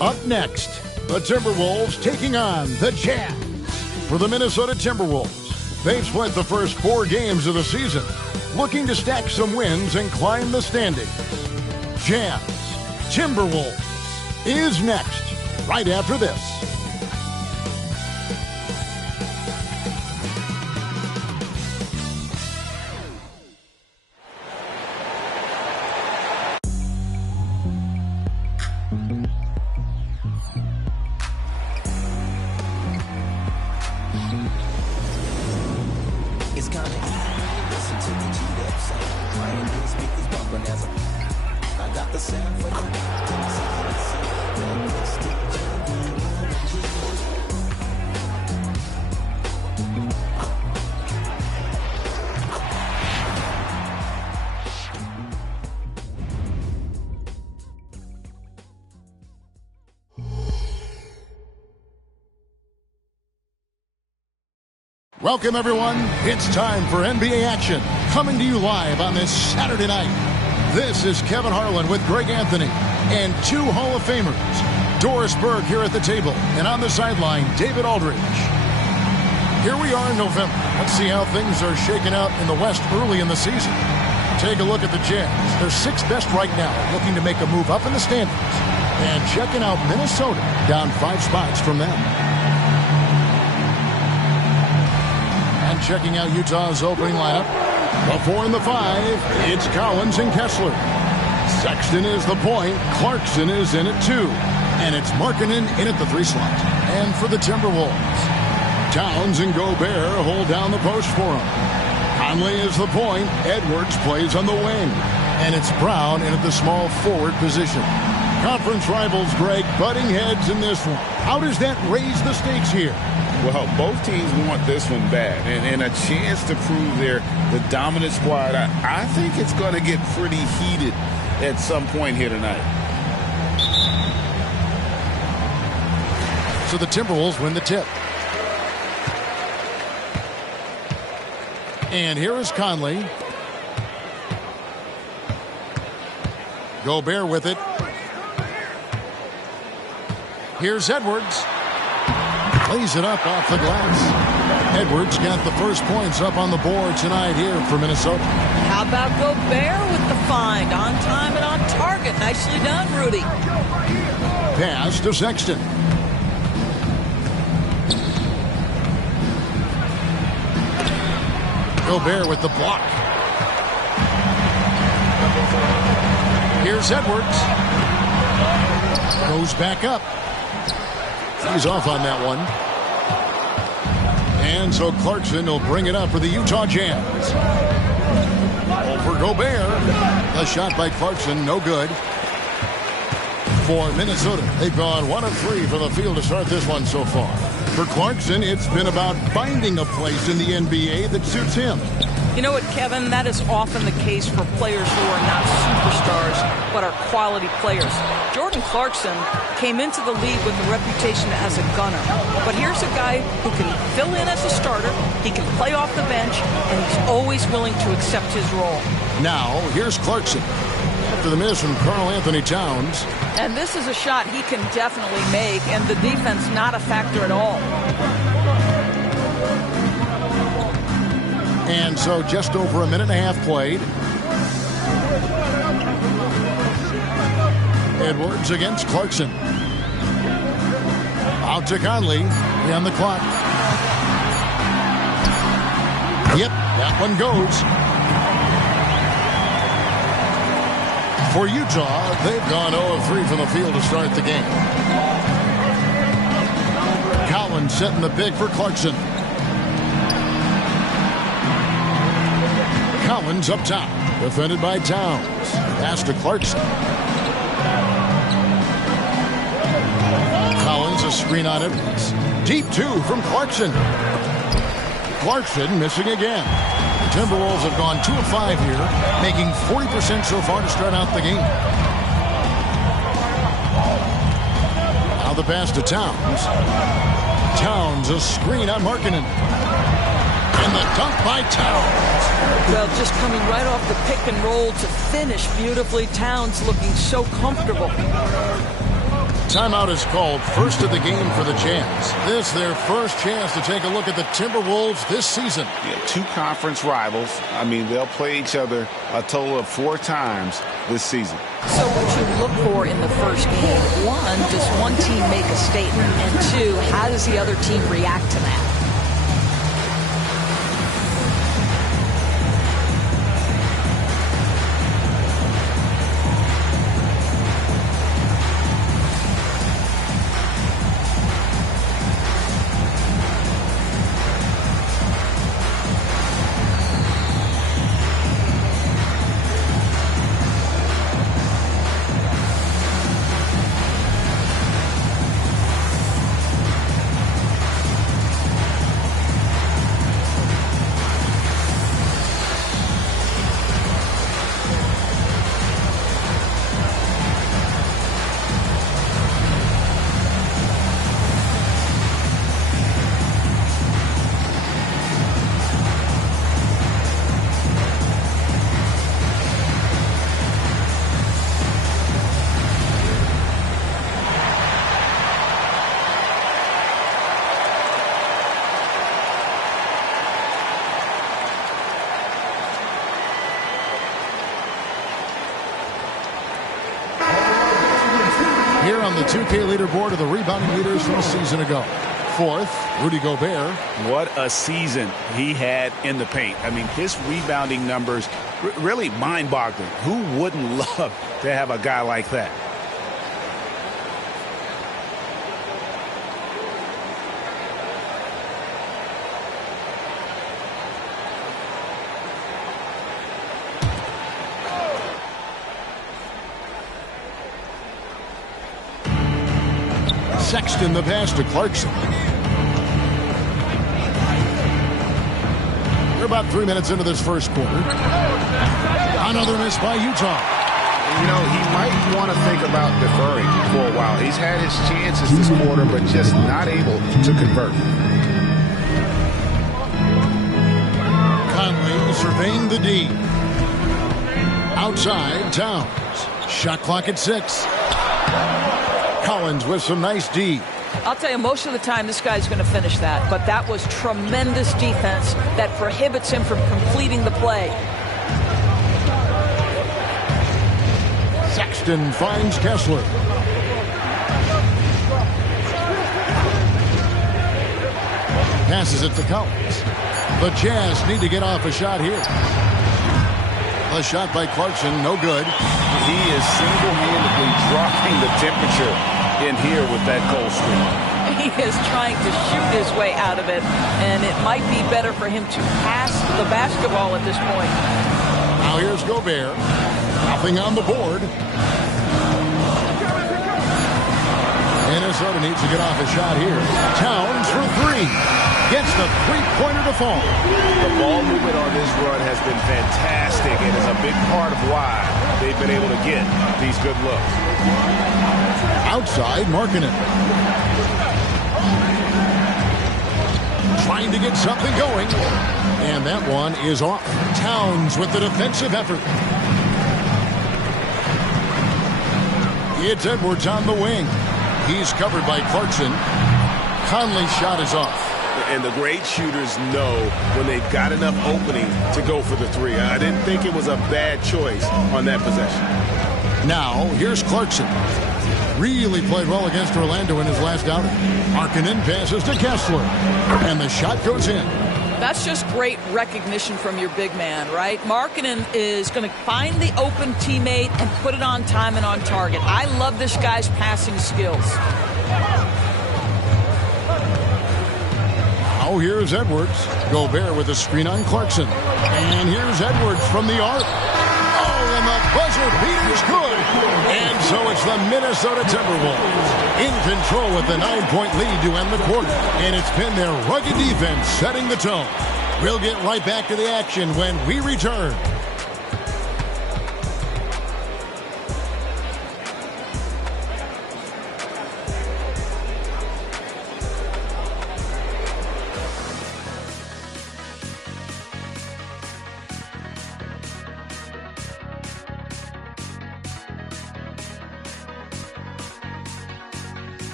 Up next, the Timberwolves taking on the Jazz. For the Minnesota Timberwolves, they've split the first 4 games of the season, looking to stack some wins and climb the standings. Jazz Timberwolves is next, right after this. Welcome, everyone. It's time for NBA action, coming to you live on this Saturday night. This is Kevin Harlan with Greg Anthony and 2 Hall of Famers, Doris Burke here at the table, and on the sideline, David Aldridge. Here we are in November. Let's see how things are shaking out in the West early in the season. Take a look at the Jazz. They're 6th best right now, looking to make a move up in the standings. And checking out Minnesota, down 5 spots from them. Checking out Utah's opening lineup. The 4 and the 5, it's Collins and Kessler. Sexton is the point. Clarkson is in at 2. And it's Markkanen in at the 3 slot. And for the Timberwolves, Towns and Gobert hold down the post for him. Conley is the point. Edwards plays on the wing. And it's Brown in at the small forward position. Conference rivals, Greg, butting heads in this one. How does that raise the stakes here? Well, both teams want this one bad, and a chance to prove they're the dominant squad. I think it's going to get pretty heated at some point here tonight. So the Timberwolves win the tip. And here is Conley. Gobert with it. Here's Edwards. Plays it up off the glass. Edwards got the first points up on the board tonight here for Minnesota. How about Gobert with the find? On time and on target. Nicely done, Rudy. Pass to Sexton. Gobert with the block. Here's Edwards. Goes back up. He's off on that one. And so Clarkson will bring it up for the Utah Jazz. Over Gobert. A shot by Clarkson, no good. For Minnesota, they've gone 1 of 3 for the field to start this one so far. For Clarkson, it's been about finding a place in the NBA that suits him. You know what, Kevin? That is often the case for players who are not superstars, but are quality players. Jordan Clarkson came into the league with a reputation as a gunner. But here's a guy who can fill in as a starter, he can play off the bench, and he's always willing to accept his role. Now, here's Clarkson. After the miss from Karl Anthony Towns. And this is a shot he can definitely make, and the defense not a factor at all. And so just over a minute and a half played. Edwards against Clarkson. Out to Conley. On the clock. Yep, that one goes. For Utah, they've gone 0 of 3 from the field to start the game. Collins setting the pick for Clarkson. Collins up top, defended by Towns. Pass to Clarkson. Collins a screen on Edwards. Deep 2 from Clarkson. Clarkson missing again. The Timberwolves have gone 2 of 5 here, making 40% so far to start out the game. Now the pass to Towns. Towns a screen on Markkanen. And the dunk by Towns. Well, just coming right off the pick and roll to finish beautifully. Towns looking so comfortable. Timeout is called, first of the game for the Jazz. This their first chance to take a look at the Timberwolves this season. Yeah, 2 conference rivals. I mean, they'll play each other a total of 4 times this season. So what you look for in the first game, 1, does one team make a statement? And 2, how does the other team react to that? Here on the 2K leaderboard are the rebounding leaders from a season ago. 4th, Rudy Gobert. What a season he had in the paint. I mean, his rebounding numbers really mind-boggling. Who wouldn't love to have a guy like that? Sexton the pass to Clarkson. We're about 3 minutes into this first quarter. Another miss by Utah. You know, he might want to think about deferring for a while. He's had his chances this quarter, but just not able to convert. Conley surveying the D. Outside, Towns. Shot clock at 6. Collins with some nice D. I'll tell you, most of the time this guy's going to finish that, but that was tremendous defense that prohibits him from completing the play. Sexton finds Kessler. Passes it to Collins. The Jazz need to get off a shot here. The shot by Clarkson, no good. He is single-handedly dropping the temperature in here with that cold streak. He is trying to shoot his way out of it, and it might be better for him to pass the basketball at this point. Now here's Gobert. Nothing on the board. Minnesota needs to get off a shot here. Towns for 3. Gets the three-pointer to fall. The ball movement on this run has been fantastic and is a big part of why they've been able to get these good looks. Outside, Markkanen. Trying to get something going. And that one is off. Towns with the defensive effort. It's Edwards on the wing. He's covered by Clarkson. Conley's shot is off. And the great shooters know when they've got enough opening to go for the 3. I didn't think it was a bad choice on that possession. Now, here's Clarkson. Really played well against Orlando in his last outing. Markkanen passes to Kessler. And the shot goes in. That's just great recognition from your big man, right? Markkanen is going to find the open teammate and put it on time and on target. I love this guy's passing skills. Oh, here's Edwards. Gobert with a screen on Clarkson. And here's Edwards from the arc. Oh, and the buzzer beater's good. And so it's the Minnesota Timberwolves in control with the 9-point lead to end the quarter. And it's been their rugged defense setting the tone. We'll get right back to the action when we return.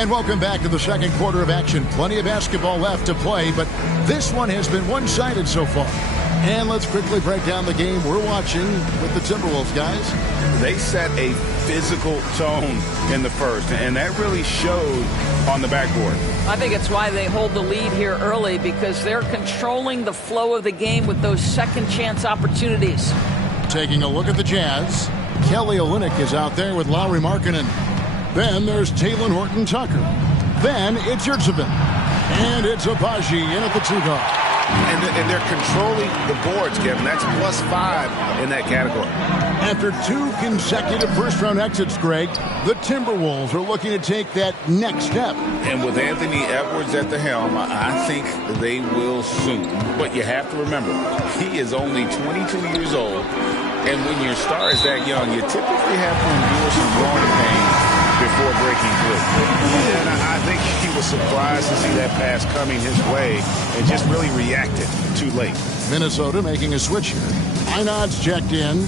And welcome back to the second quarter of action. Plenty of basketball left to play, but this one has been one-sided so far. And let's quickly break down the game we're watching with the Timberwolves, guys. They set a physical tone in the first, and that really showed on the backboard. I think it's why they hold the lead here early, because they're controlling the flow of the game with those second chance opportunities. Taking a look at the Jazz, Kelly Olynyk is out there with Lauri Markkanen. Then there's Talen Horton-Tucker. Then it's Yurtseven. And it's Abaji in at the 2-guard. And they're controlling the boards, Kevin. That's +5 in that category. After 2 consecutive first-round exits, Greg, the Timberwolves are looking to take that next step. And with Anthony Edwards at the helm, I think they will soon. But you have to remember, he is only 22 years old. And when your star is that young, you typically have to endure some growing pains before breaking through. And I think he was surprised to see that pass coming his way and just really reacted too late. Minnesota making a switch here. Einad's checked in.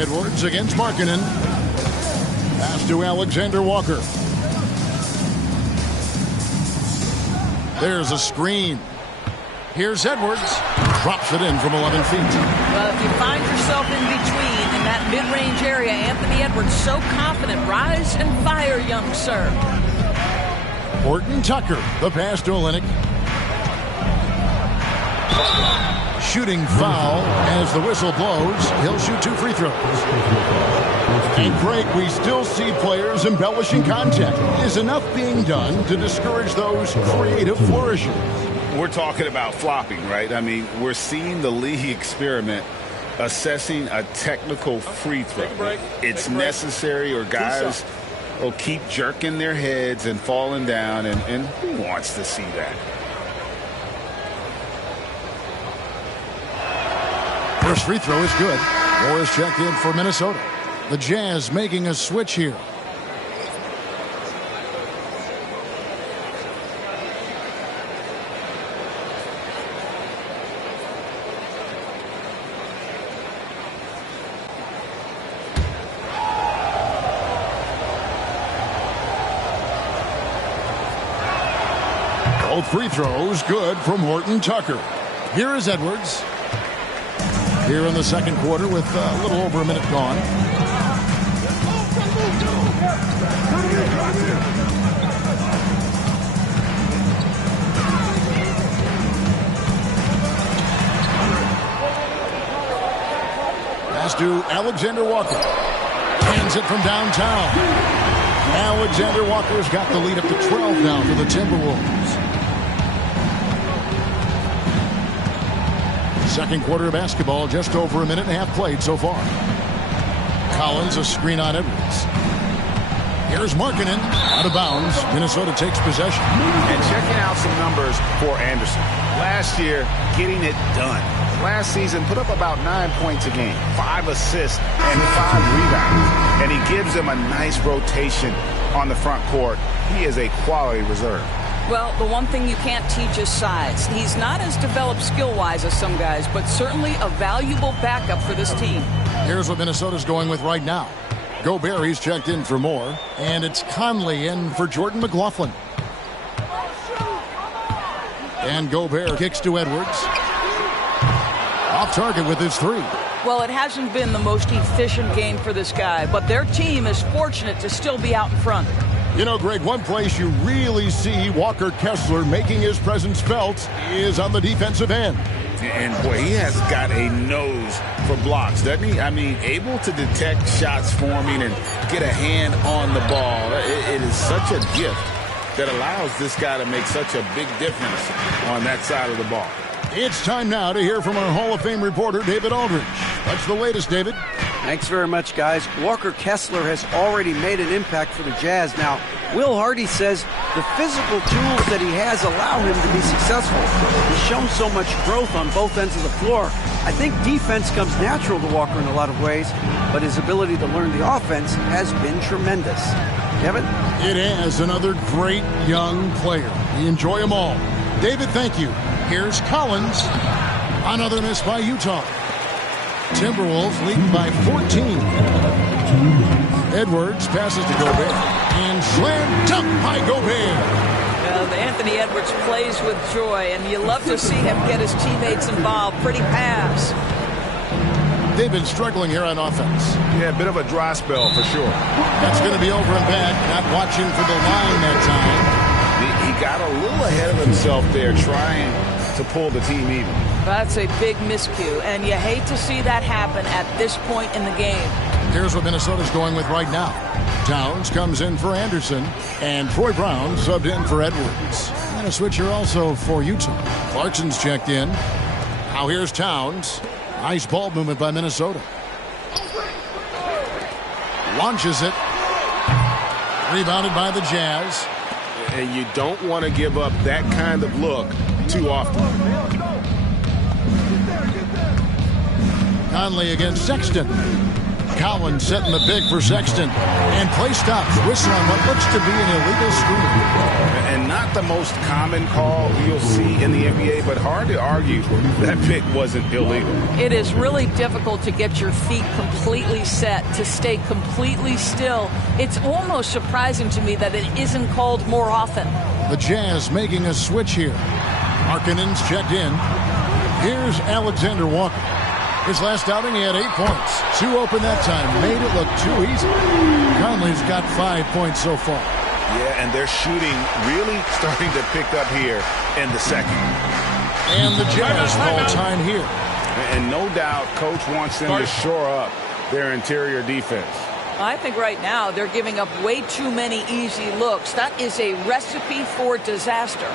Edwards against Markkanen. Pass to Alexander Walker. There's a screen. Here's Edwards. Drops it in from 11 feet. Well, if you find yourself in between in that mid-range area, Anthony Edwards so confident. Rise and fire, young sir. Horton-Tucker, the pass to Olynyk. Shooting foul as the whistle blows. He'll shoot 2 free throws. And Greg, we still see players embellishing contact. Is enough being done to discourage those creative flourishes? We're talking about flopping, right? I mean, we're seeing the league experiment assessing a technical free throw. It's necessary, or guys will keep jerking their heads and falling down, and who wants to see that? First free throw is good. Morris checked in for Minnesota. The Jazz making a switch here. Both free throws good from Horton-Tucker. Here is Edwards. Here in the second quarter with a little over a minute gone. Pass to Alexander Walker. Hands it from downtown. Alexander Walker's got the lead up to 12 now for the Timberwolves. Second quarter of basketball, just over a minute and a half played so far. Collins, a screen on Edwards. Here's Markkanen, out of bounds. Minnesota takes possession. And checking out some numbers for Anderson. Last year, getting it done. Last season, put up about 9 points a game, 5 assists, and 5 rebounds. And he gives them a nice rotation on the front court. He is a quality reserve. Well, the one thing you can't teach is size. He's not as developed skill-wise as some guys, but certainly a valuable backup for this team. Here's what Minnesota's going with right now. Gobert, he's checked in for more. And it's Conley in for Jordan McLaughlin. And Gobert kicks to Edwards. Off target with his 3. Well, it hasn't been the most efficient game for this guy, but their team is fortunate to still be out in front. You know, Greg, one place you really see Walker Kessler making his presence felt is on the defensive end. And, boy, he has got a nose for blocks, doesn't he? I mean, able to detect shots forming and get a hand on the ball. It is such a gift that allows this guy to make such a big difference on that side of the ball. It's time now to hear from our Hall of Fame reporter, David Aldridge. What's the latest, David? Thanks very much, guys. Walker Kessler has already made an impact for the Jazz. Now, Will Hardy says the physical tools that he has allow him to be successful. He's shown so much growth on both ends of the floor. I think defense comes natural to Walker in a lot of ways, but his ability to learn the offense has been tremendous. Kevin? It has another great young player. We enjoy them all. David, thank you. Here's Collins. Another miss by Utah. Timberwolves leading by 14. Edwards passes to Gobert. And slam dunk by Gobert. Anthony Edwards plays with joy, and you love to see him get his teammates involved. Pretty pass. They've been struggling here on offense. Yeah, a bit of a dry spell for sure. That's going to be over and back. Not watching for the line that time. He got a little ahead of himself there, trying to pull the team even. That's a big miscue, and you hate to see that happen at this point in the game. Here's what Minnesota's going with right now. Towns comes in for Anderson, and Troy Brown subbed in for Edwards. And a switch here also for Utah. Clarkson's checked in. Now here's Towns. Nice ball movement by Minnesota. Launches it. Rebounded by the Jazz. And you don't want to give up that kind of look too often. Conley against Sexton. Collins setting the big for Sexton. And play stops. Whistle on what looks to be an illegal screen. And not the most common call you'll see in the NBA, but hard to argue that pick wasn't illegal. It is really difficult to get your feet completely set, to stay completely still. It's almost surprising to me that it isn't called more often. The Jazz making a switch here. Markkanen's checked in. Here's Alexander Walker. His last outing, he had 8 points. 2 open that time. Made it look too easy. Conley's got 5 points so far. Yeah, and they're shooting really starting to pick up here in the second. And the Jazz call time here. And no doubt, Coach wants them to shore up their interior defense. I think right now they're giving up way too many easy looks. That is a recipe for disaster.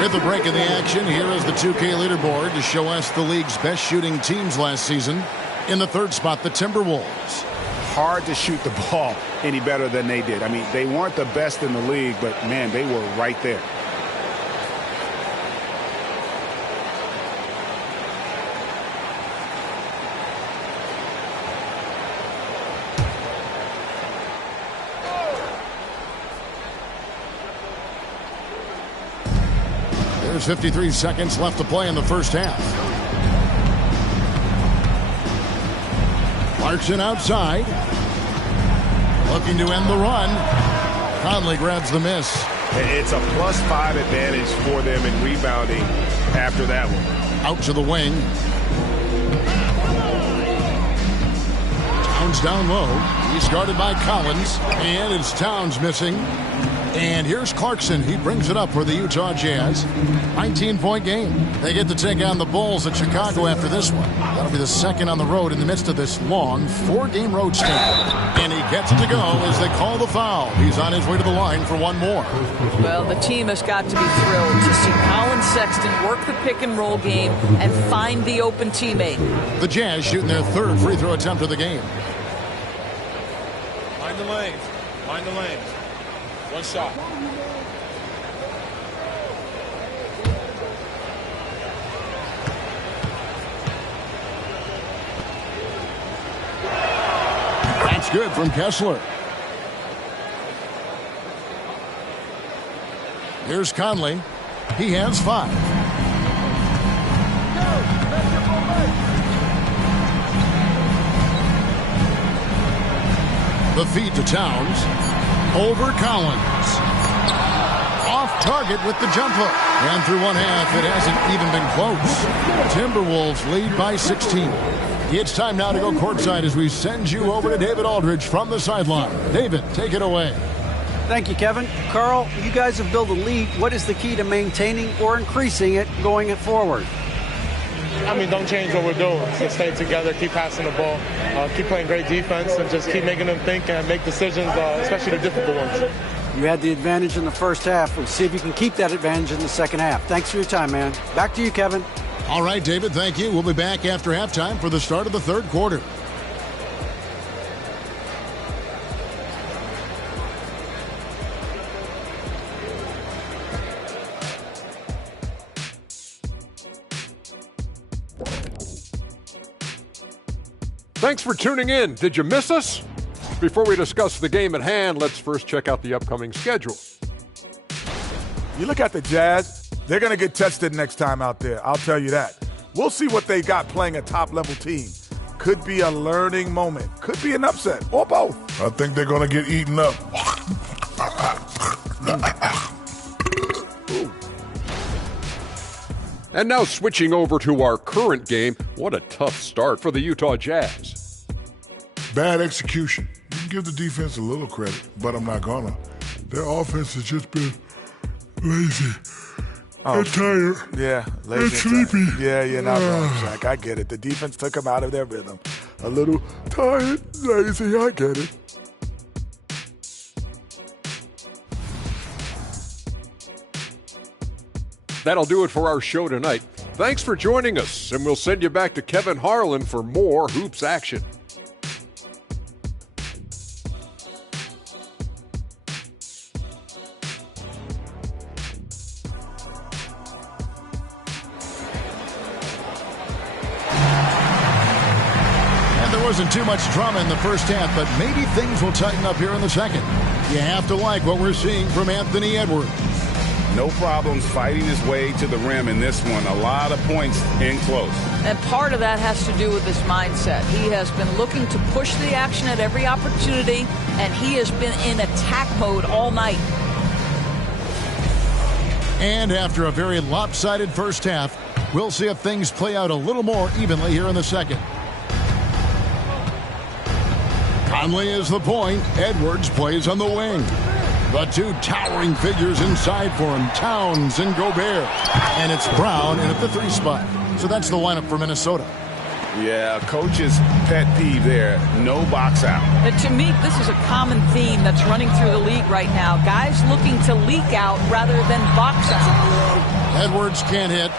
With the break in the action, here is the 2K leaderboard to show us the league's best shooting teams last season. In the third spot, the Timberwolves. Hard to shoot the ball any better than they did. I mean, they weren't the best in the league, but, man, they were right there. There's 53 seconds left to play in the first half. Clarkson outside. Looking to end the run. Conley grabs the miss. It's a +5 advantage for them in rebounding after that one. Out to the wing. Towns down low. He's guarded by Collins. And it's Towns missing. And here's Clarkson. He brings it up for the Utah Jazz. 19-point game. They get to take on the Bulls at Chicago after this one. That'll be the second on the road in the midst of this long 4-game road stint. And he gets it to go as they call the foul. He's on his way to the line for one more. Well, the team has got to be thrilled to see Colin Sexton work the pick-and-roll game and find the open teammate. The Jazz shooting their third free throw attempt of the game. Mind the lanes. Mind the lanes. One shot. That's good from Kessler. Here's Conley. He has 5. The feed to Towns. Over Collins. Off target with the jump hook. And through one half, it hasn't even been close. Timberwolves lead by 16. It's time now to go courtside as we send you over to David Aldridge from the sideline. David, take it away. Thank you, Kevin. Carl, you guys have built a lead. What is the key to maintaining or increasing it going forward? I mean, don't change what we're doing. Just stay together, keep passing the ball, keep playing great defense, and just keep making them think and make decisions, especially the difficult ones. You had the advantage in the first half. We'll see if you can keep that advantage in the second half. Thanks for your time, man. Back to you, Kevin. All right, David, thank you. We'll be back after halftime for the start of the third quarter. Thanks for tuning in. Did you miss us? Before we discuss the game at hand, let's first check out the upcoming schedule. You look at the Jazz, they're going to get tested next time out there. I'll tell you that. We'll see what they got playing a top-level team. Could be a learning moment. Could be an upset, or both. I think they're going to get eaten up. And now switching over to our current game, what a tough start for the Utah Jazz. Bad execution. You can give the defense a little credit, but I'm not gonna. Their offense has just been lazy. They're tired. Yeah, lazy. And sleepy. Yeah, you're not wrong, Zach. I get it. The defense took them out of their rhythm. A little tired, lazy. I get it. That'll do it for our show tonight. Thanks for joining us, and we'll send you back to Kevin Harlan for more hoops action. Wasn't too much drama in the first half, but maybe things will tighten up here in the second. You have to like what we're seeing from Anthony Edwards. No problems fighting his way to the rim in this one. A lot of points in close. And part of that has to do with his mindset. He has been looking to push the action at every opportunity, and he has been in attack mode all night. And after a very lopsided first half, we'll see if things play out a little more evenly here in the second. Conley is the point. Edwards plays on the wing. The two towering figures inside for him, Towns and Gobert. And it's Brown in at the 3 spot. So that's the lineup for Minnesota. Yeah, coach's pet peeve there. No box out. And to me, this is a common theme that's running through the league right now. Guys looking to leak out rather than box out. Edwards can't hit.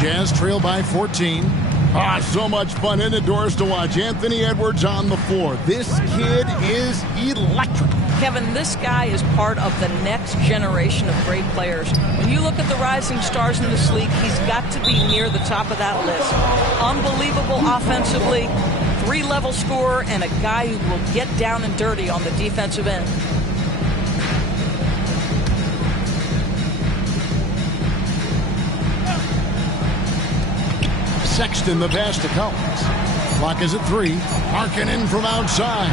Jazz trail by 14. So much fun indoors to watch. Anthony Edwards on the floor. This kid is electric. Kevin, this guy is part of the next generation of great players. When you look at the rising stars in this league, he's got to be near the top of that list. Unbelievable offensively, 3-level scorer, and a guy who will get down and dirty on the defensive end. Sexton the pass to Collins. Clock is at 3. Markkanen from outside.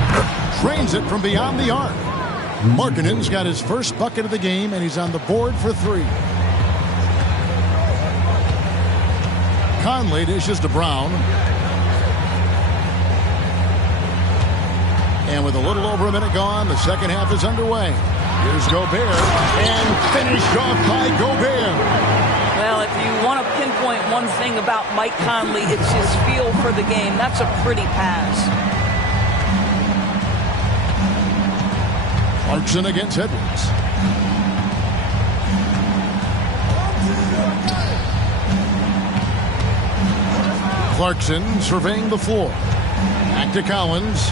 Drains it from beyond the arc. Markkanen's got his first bucket of the game, and he's on the board for 3. Conley dishes to Brown. And with a little over a minute gone, the second half is underway. Here's Gobert, and finished off by Gobert. Well, if you want to pinpoint one thing about Mike Conley, it's his feel for the game. That's a pretty pass. Clarkson against Edwards. Clarkson surveying the floor. Back to Collins.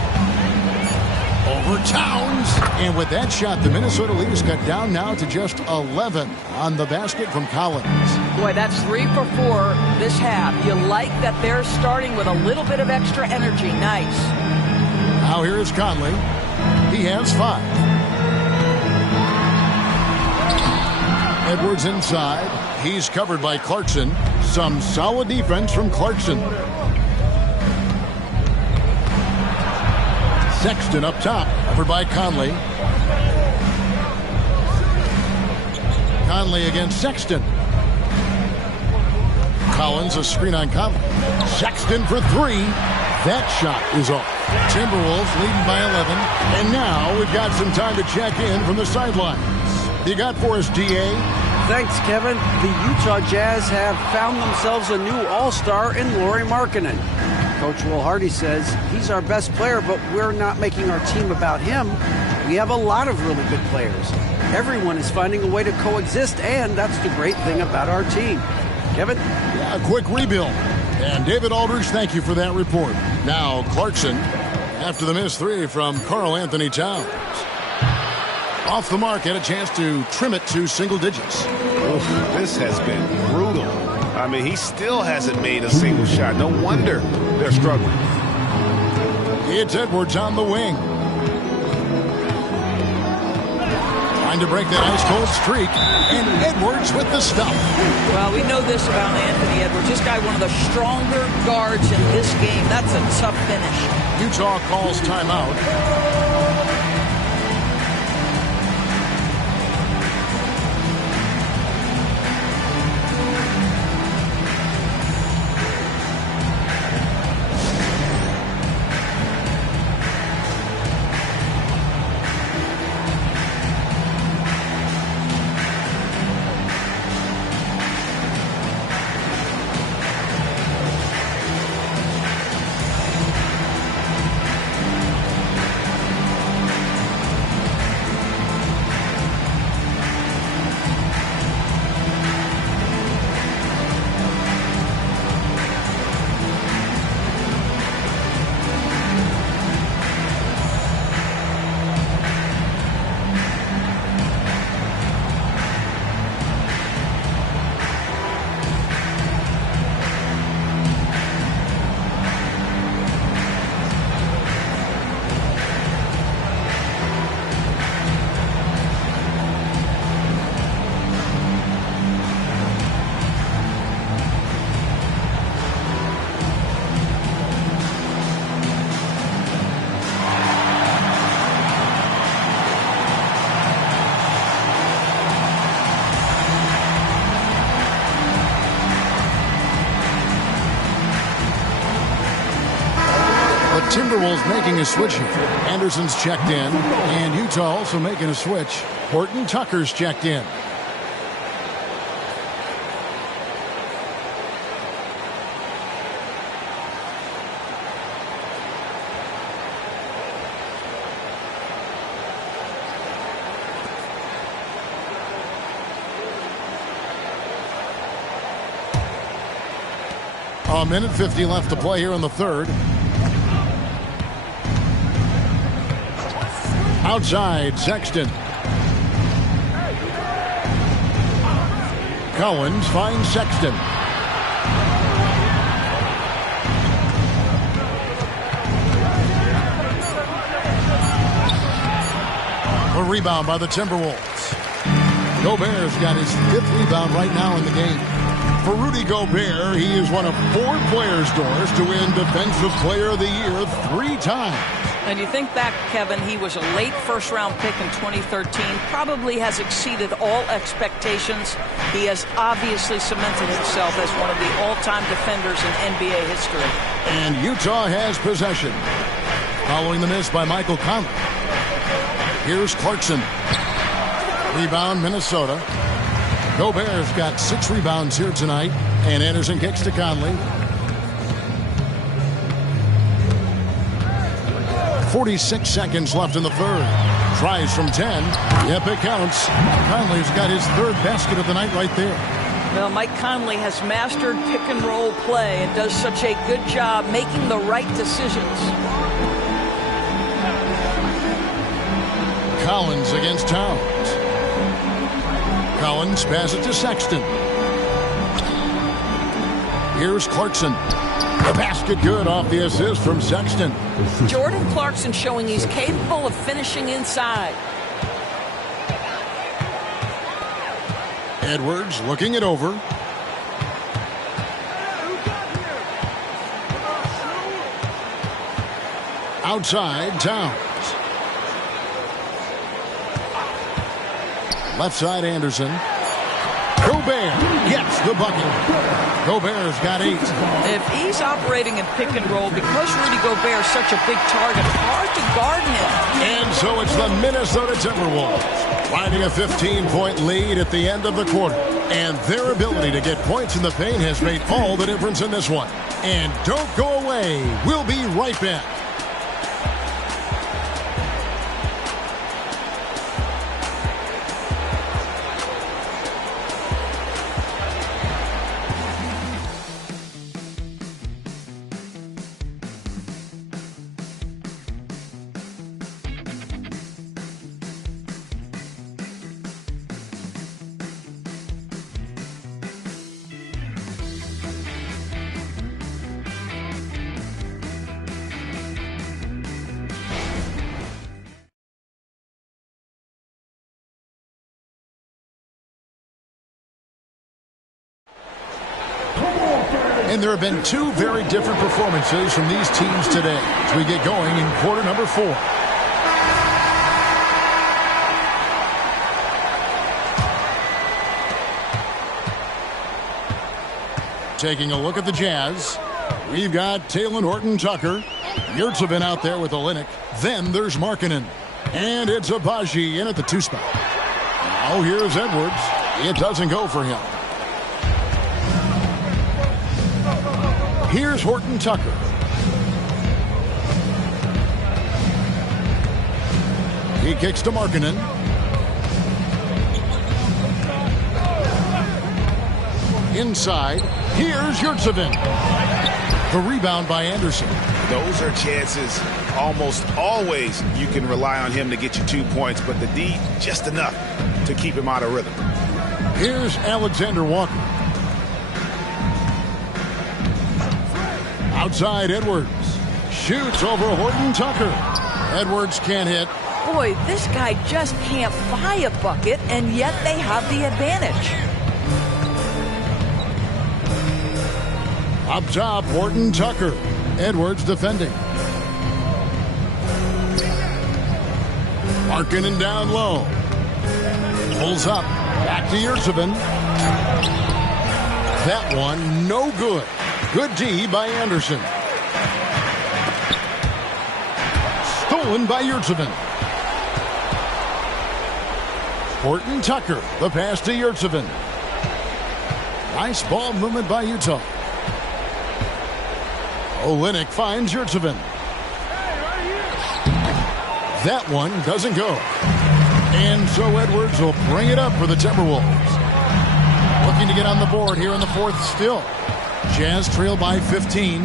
Over Towns. And with that shot, the Minnesota lead is cut down now to just 11 on the basket from Collins. Boy, that's 3 for 4 this half. You like that they're starting with a little bit of extra energy. Nice. Now here is Conley. He has 5. Edwards inside. He's covered by Clarkson. Some solid defense from Clarkson. Sexton up top, covered by Conley. Conley against Sexton. Collins, a screen on Conley. Sexton for three. That shot is off. Timberwolves leading by 11. And now we've got some time to check in from the sidelines. You got for us, DA? Thanks, Kevin. The Utah Jazz have found themselves a new all-star in Lauri Markkanen. Coach Will Hardy says he's our best player, but we're not making our team about him. We have a lot of really good players. Everyone is finding a way to coexist, and that's the great thing about our team. Kevin? Yeah, a quick rebuild. And David Aldridge, thank you for that report. Now Clarkson, after the missed three from Karl Anthony Towns. Off the mark, had a chance to trim it to single digits. Oof, this has been brutal. I mean, he still hasn't made a single shot. No wonder they're struggling. It's Edwards on the wing. Trying to break that ice-cold streak. And Edwards with the stuff. Well, we know this about Anthony Edwards. This guy, one of the stronger guards in this game. That's a tough finish. Utah calls timeout. Timberwolves making a switch here. Anderson's checked in, and Utah also making a switch. Horton Tucker's checked in. A minute 50 left to play here in the third. Outside, Sexton. Collins finds Sexton. A rebound by the Timberwolves. Gobert's got his 5th rebound right now in the game. For Rudy Gobert, he is one of 4 players, Doris, to win Defensive Player of the Year 3 times. And you think back, Kevin, he was a late first-round pick in 2013, probably has exceeded all expectations. He has obviously cemented himself as one of the all-time defenders in NBA history. And Utah has possession. Following the miss by Michael Conley. Here's Clarkson. Rebound, Minnesota. Gobert's got 6 rebounds here tonight. And Anderson kicks to Conley. 46 seconds left in the third. Tries from 10. Yep, it counts. Conley's got his 3rd basket of the night right there. Well, Mike Conley has mastered pick-and-roll play and does such a good job making the right decisions. Collins against Towns. Collins passes it to Sexton. Here's Clarkson. The basket good off the assist from Sexton. Jordan Clarkson showing he's capable of finishing inside. Edwards looking it over. Outside, Towns. Left side, Anderson. Gobert gets the bucket. Gobert's got 8. If he's operating in pick and roll, because Rudy Gobert is such a big target, hard to guard him. And so it's the Minnesota Timberwolves riding a 15-point lead at the end of the quarter. And their ability to get points in the paint has made all the difference in this one. And don't go away. We'll be right back. And there have been 2 very different performances from these teams today as we get going in quarter number 4. Taking a look at the Jazz, we've got Talen Horton-Tucker. Yurtsevin out there with Olynyk. Then there's Markkanen. And it's Abaji in at the 2 spot. Now here's Edwards. It doesn't go for him. Here's Horton-Tucker. He kicks to Markkanen. Inside. Here's Yurtsevin. The rebound by Anderson. Those are chances almost always you can rely on him to get you 2 points, but the D just enough to keep him out of rhythm. Here's Alexander Walker. Outside, Edwards. Shoots over Horton-Tucker. Edwards can't hit. Boy, this guy just can't buy a bucket, and yet they have the advantage. Up top, Horton-Tucker. Edwards defending. Markkanen down low. Pulls up. Back to Yurtsevin. That one, no good. Good D by Anderson. Stolen by Yurtsevin. Horton-Tucker, the pass to Yurtsevin. Nice ball movement by Utah. Olynyk finds Yurtsevin. That one doesn't go. And so Edwards will bring it up for the Timberwolves. Looking to get on the board here in the 4th still. Jazz trail by 15.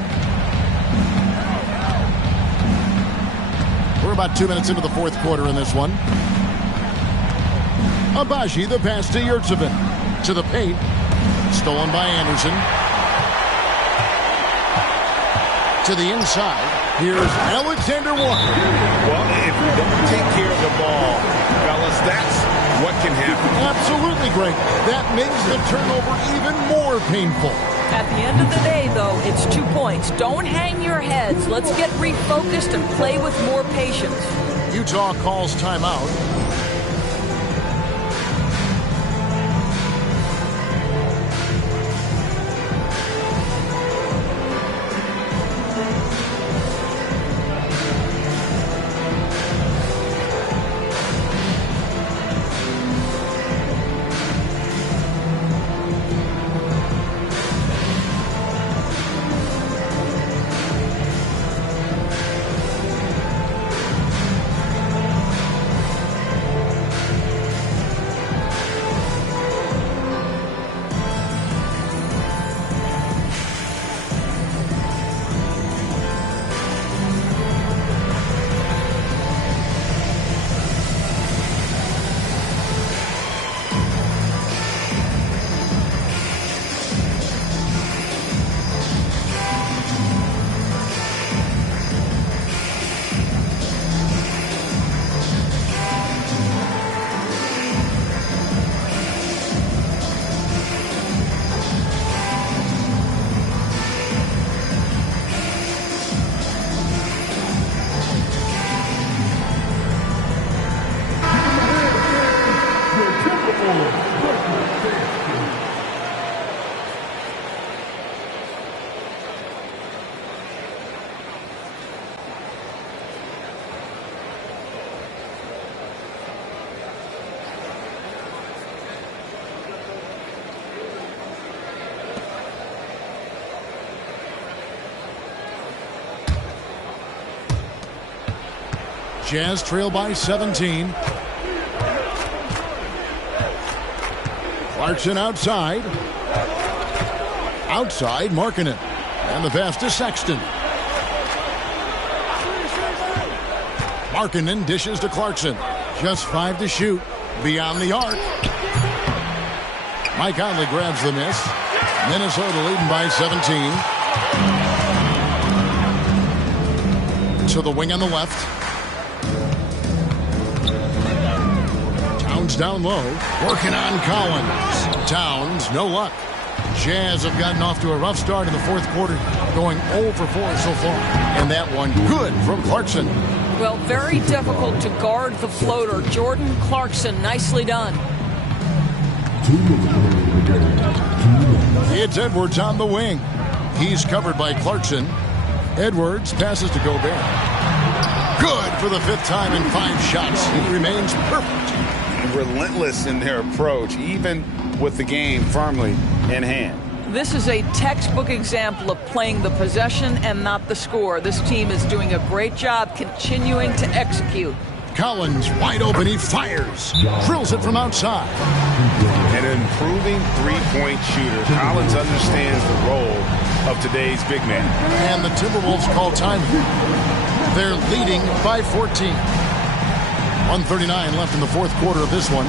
We're about 2 minutes into the 4th quarter in this one. Abaji, the pass to Yurtsevin. To the paint. Stolen by Anderson. To the inside. Here's Alexander Walker. Well, if we don't take care of the ball, fellas, that's what can happen. Absolutely great. That makes the turnover even more painful. At the end of the day, though, it's 2 points. Don't hang your heads. Let's get refocused and play with more patience. Utah calls timeout. Jazz trail by 17. Clarkson outside. Outside, Markkanen. And the pass to Sexton. Markkanen dishes to Clarkson. Just 5 to shoot. Beyond the arc. Mike Conley grabs the miss. Minnesota leading by 17. To the wing on the left. Towns down low, working on Collins. Towns, no luck. Jazz have gotten off to a rough start in the fourth quarter, going 0 for 4 so far. And that one good from Clarkson. Well, very difficult to guard the floater. Jordan Clarkson, nicely done. It's Edwards on the wing. He's covered by Clarkson. Edwards passes to Gobert. Good for the 5th time in 5 shots. He remains perfect. Relentless in their approach, even with the game firmly in hand. This is a textbook example of playing the possession and not the score. This team is doing a great job continuing to execute. Collins wide open, he fires. Drills it from outside. An improving three-point shooter. Collins understands the role of today's big man. And the Timberwolves call time. They're leading by 14. 1:39 left in the fourth quarter of this one.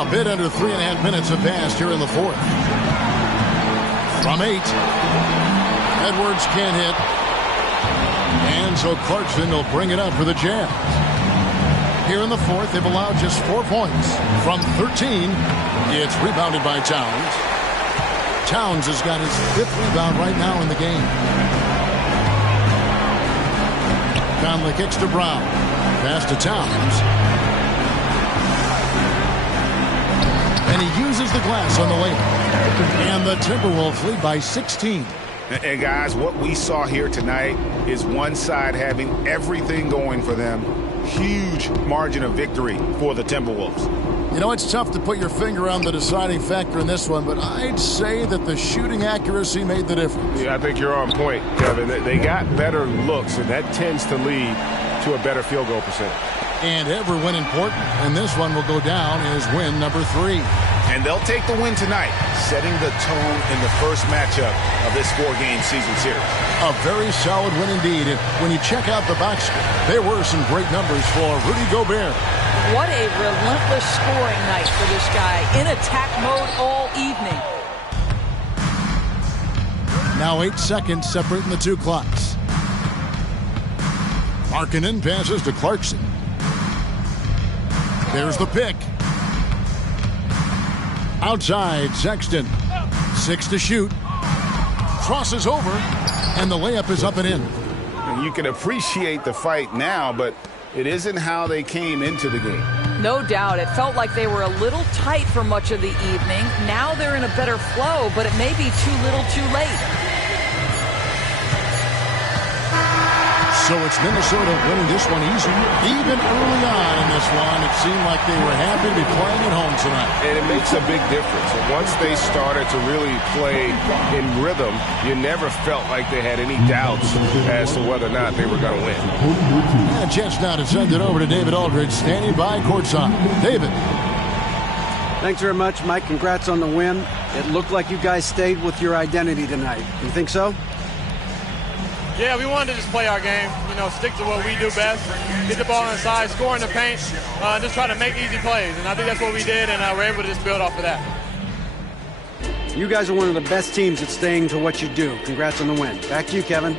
A bit under 3.5 minutes have passed here in the fourth. From 8. Edwards can't hit. And so Clarkson will bring it up for the Jazz. Here in the fourth, they've allowed just 4 points. From 13, it's rebounded by Towns. Towns has got his 5th rebound right now in the game. Conley kicks to Brown. Pass to Towns. And he uses the glass on the layup. And the Timberwolves lead by 16. And guys, what we saw here tonight is one side having everything going for them. Huge margin of victory for the Timberwolves. You know, it's tough to put your finger on the deciding factor in this one, but I'd say that the shooting accuracy made the difference. Yeah, I think you're on point, Kevin. They got better looks, and that tends to lead to a better field goal percentage. And every win important, and this one will go down as win number 3. And they'll take the win tonight, setting the tone in the first matchup of this 4-game season series. A very solid win indeed. And when you check out the box score, there were some great numbers for Rudy Gobert. What a relentless scoring night for this guy. In attack mode all evening. Now 8 seconds separating the two clocks. Markkanen passes to Clarkson. There's the pick. Outside, Sexton. 6 to shoot. Crosses over, and the layup is up and in. And you can appreciate the fight now, but it isn't how they came into the game. No doubt. It felt like they were a little tight for much of the evening. Now they're in a better flow, but it may be too little too late. So it's Minnesota winning this one easy. Even early on in this one, it seemed like they were happy to be playing at home tonight. And it makes a big difference. And once they started to really play in rhythm, you never felt like they had any doubts as to whether or not they were going to win. And a chance now to send it over to David Aldridge, standing by courtside. David. Thanks very much, Mike. Congrats on the win. It looked like you guys stayed with your identity tonight. You think so? Yeah, we wanted to just play our game, stick to what we do best, get the ball inside, score in the paint, just try to make easy plays. And I think that's what we did, and we're able to just build off of that. You guys are one of the best teams at staying to what you do. Congrats on the win. Back to you, Kevin.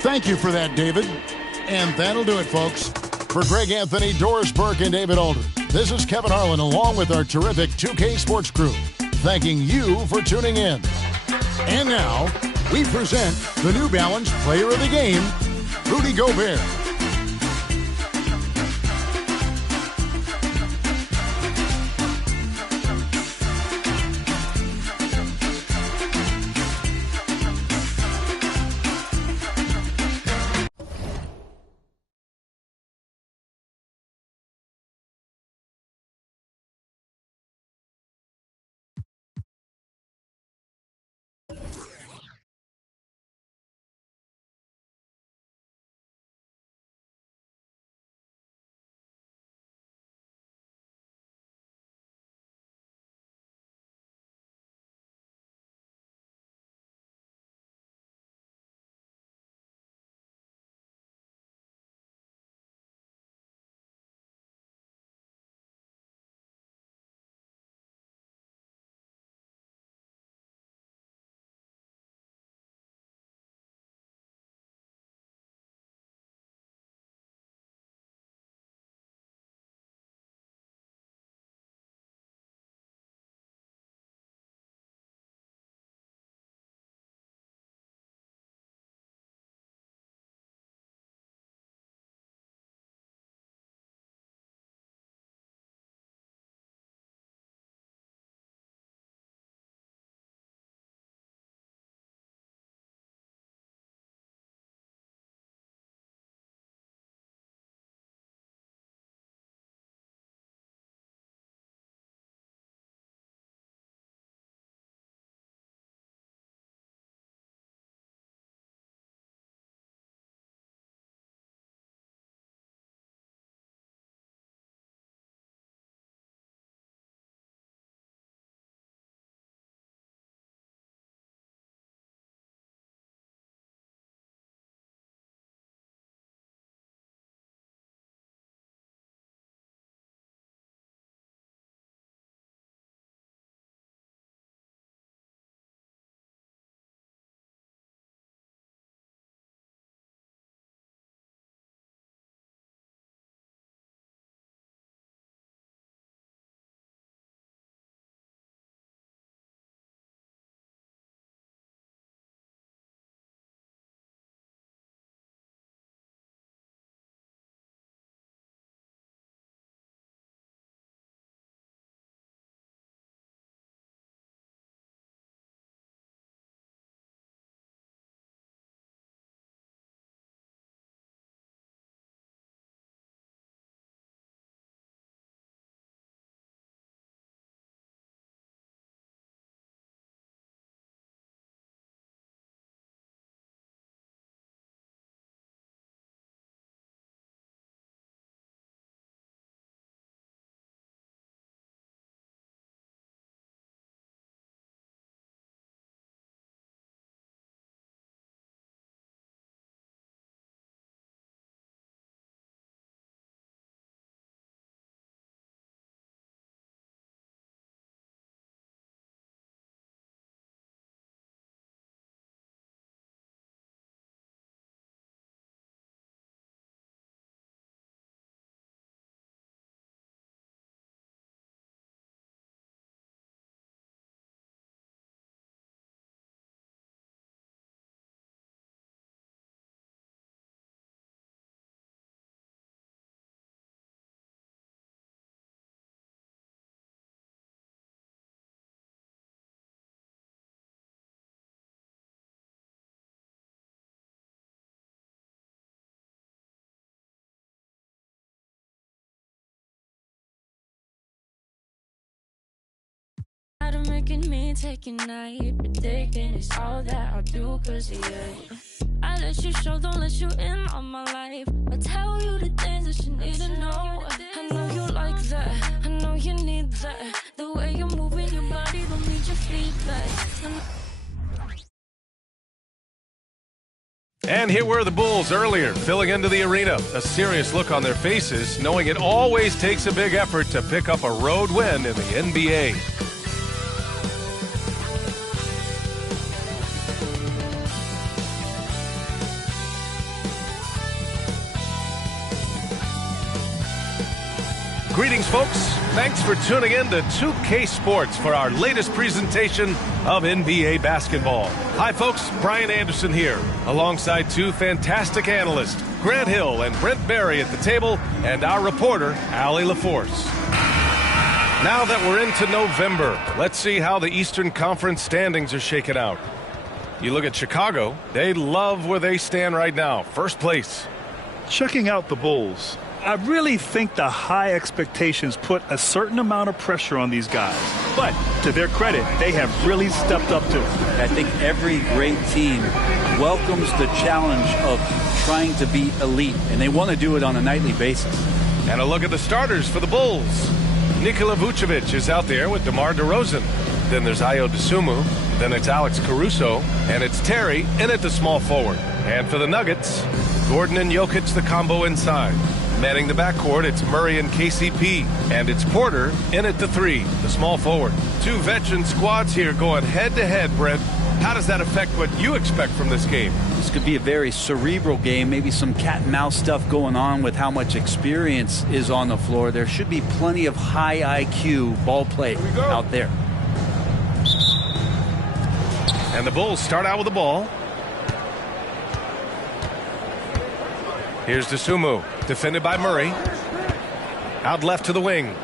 Thank you for that, David. And that'll do it, folks. For Greg Anthony, Doris Burke, and David Aldridge, this is Kevin Harlan along with our terrific 2K Sports crew, thanking you for tuning in. And now, we present the New Balance Player of the Game, Rudy Gobert. making me take a night. Predicting it's all that I'll do, cause yeah. I let you show, don't let you in on my life. I tell you the things that you need to know. I know you like that, I know you need that. The way you're moving your body don't need your feedback. And here were the Bulls earlier, filling into the arena. A serious look on their faces, knowing it always takes a big effort to pick up a road win in the NBA. Greetings, folks. Thanks for tuning in to 2K Sports for our latest presentation of NBA basketball. Hi, folks. Brian Anderson here, alongside two fantastic analysts, Grant Hill and Brent Barry at the table, and our reporter, Allie LaForce. Now that we're into November, let's see how the Eastern Conference standings are shaking out. You look at Chicago, they love where they stand right now, first place. Checking out the Bulls, I really think the high expectations put a certain amount of pressure on these guys. But to their credit, they have really stepped up to it. I think every great team welcomes the challenge of trying to be elite, and they want to do it on a nightly basis. And a look at the starters for the Bulls. Nikola Vucevic is out there with DeMar DeRozan. Then there's Ayo Dosunmu. Then it's Alex Caruso. And it's Terry in at the small forward. And for the Nuggets, Gordon and Jokic, the combo inside. Manning the backcourt, it's Murray and KCP. And it's Porter in at the three, the small forward. Two veteran squads here going head-to-head, Brent. How does that affect what you expect from this game? This could be a very cerebral game, maybe some cat-and-mouse stuff going on with how much experience is on the floor. There should be plenty of high IQ ball play out there. And the Bulls start out with the ball. Here's Dosunmu, defended by Murray. Out left to the wing.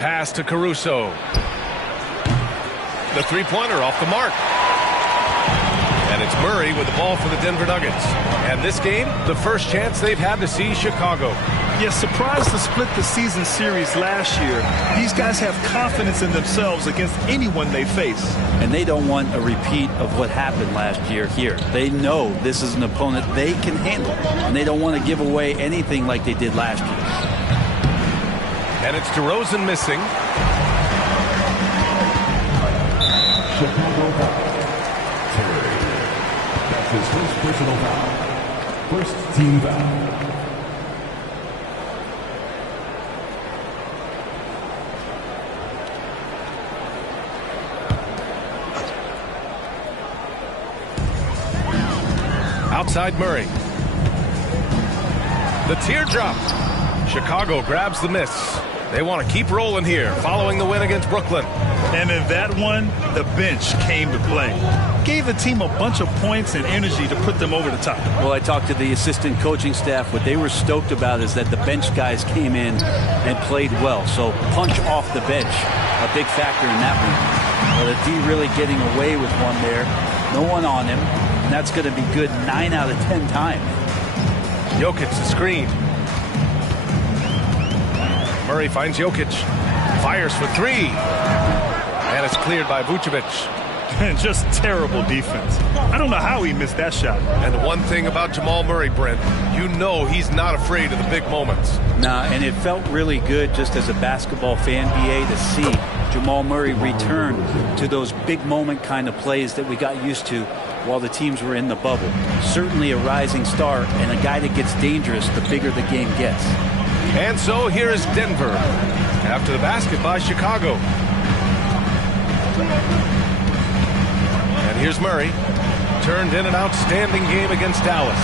Pass to Caruso. The three-pointer off the mark. And it's Murray with the ball for the Denver Nuggets. And this game, the first chance they've had to see Chicago. Yes, surprised to split the season series last year. These guys have confidence in themselves against anyone they face. And they don't want a repeat of what happened last year here. They know this is an opponent they can handle. And they don't want to give away anything like they did last year. And it's DeRozan missing. Chicago foul. Terry. That's his first personal foul. First team foul. Outside Murray. The teardrop. Chicago grabs the miss. They want to keep rolling here, following the win against Brooklyn. And in that one, the bench came to play. Gave the team a bunch of points and energy to put them over the top. Well, I talked to the assistant coaching staff. What they were stoked about is that the bench guys came in and played well. So punch off the bench, a big factor in that one. The D really getting away with one there. No one on him. And that's going to be good 9 out of 10 times. Jokic the screen. Murray finds Jokic. Fires for three. And it's cleared by Vucevic. Just terrible defense. I don't know how he missed that shot. And the one thing about Jamal Murray, Brent, you know he's not afraid of the big moments. Nah, and it felt really good just as a basketball fan, BA, to see Jamal Murray return to those big moment kind of plays that we got used to while the teams were in the bubble. Certainly a rising star and a guy that gets dangerous the bigger the game gets. And so here is Denver after the basket by Chicago. And here's Murray. Turned in an outstanding game against Dallas.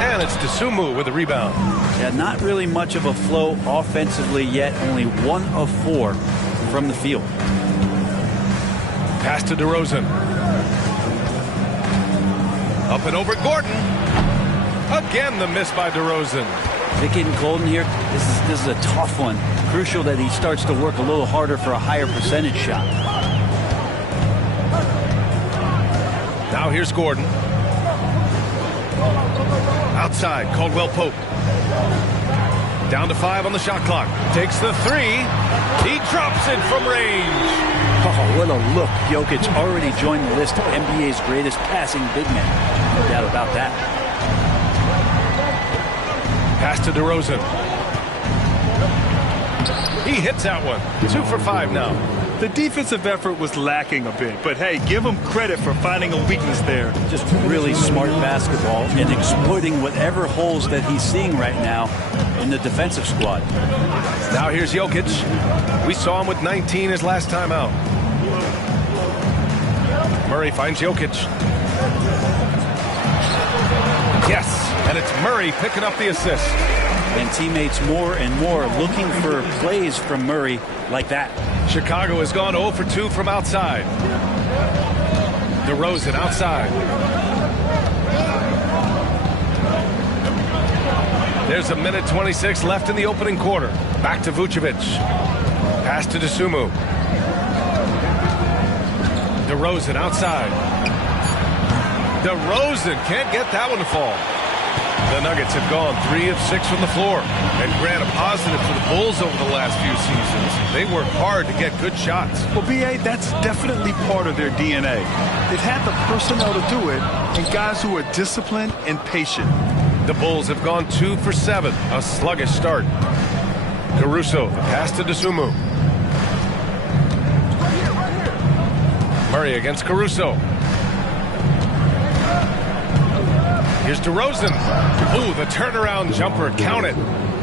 And it's Dosunmu with the rebound. Yeah, not really much of a flow offensively yet. Only 1 of 4 from the field. Pass to DeRozan. Up and over Gordon. Again, the miss by DeRozan. Is it getting cold in here? This is a tough one. Crucial that he starts to work a little harder for a higher percentage shot. Now here's Gordon. Outside, Caldwell Pope. Down to 5 on the shot clock. Takes the 3. He drops it from range. Oh, what a look. Jokic already joined the list of NBA's greatest passing big men. No doubt about that. Pass to DeRozan. He hits that one. 2 for 5 now. The defensive effort was lacking a bit, but hey, give him credit for finding a weakness there. Just really smart basketball and exploiting whatever holes that he's seeing right now in the defensive squad. Now here's Jokic. We saw him with 19 his last time out. Murray finds Jokic. Yes, and it's Murray picking up the assist. And teammates more and more looking for plays from Murray like that. Chicago has gone 0 for 2 from outside. DeRozan outside. There's a minute 26 left in the opening quarter. Back to Vucevic. Pass to Dosunmu. DeRozan outside. DeRozan can't get that one to fall. The Nuggets have gone 3 of 6 from the floor. And Grant, a positive for the Bulls over the last few seasons. They work hard to get good shots. Well, B.A., that's definitely part of their DNA. They've had the personnel to do it, and guys who are disciplined and patient. The Bulls have gone 2 for 7. A sluggish start. Caruso, the pass to Dosunmu. Murray against Caruso. Here's DeRozan. Ooh, the turnaround jumper. Count it.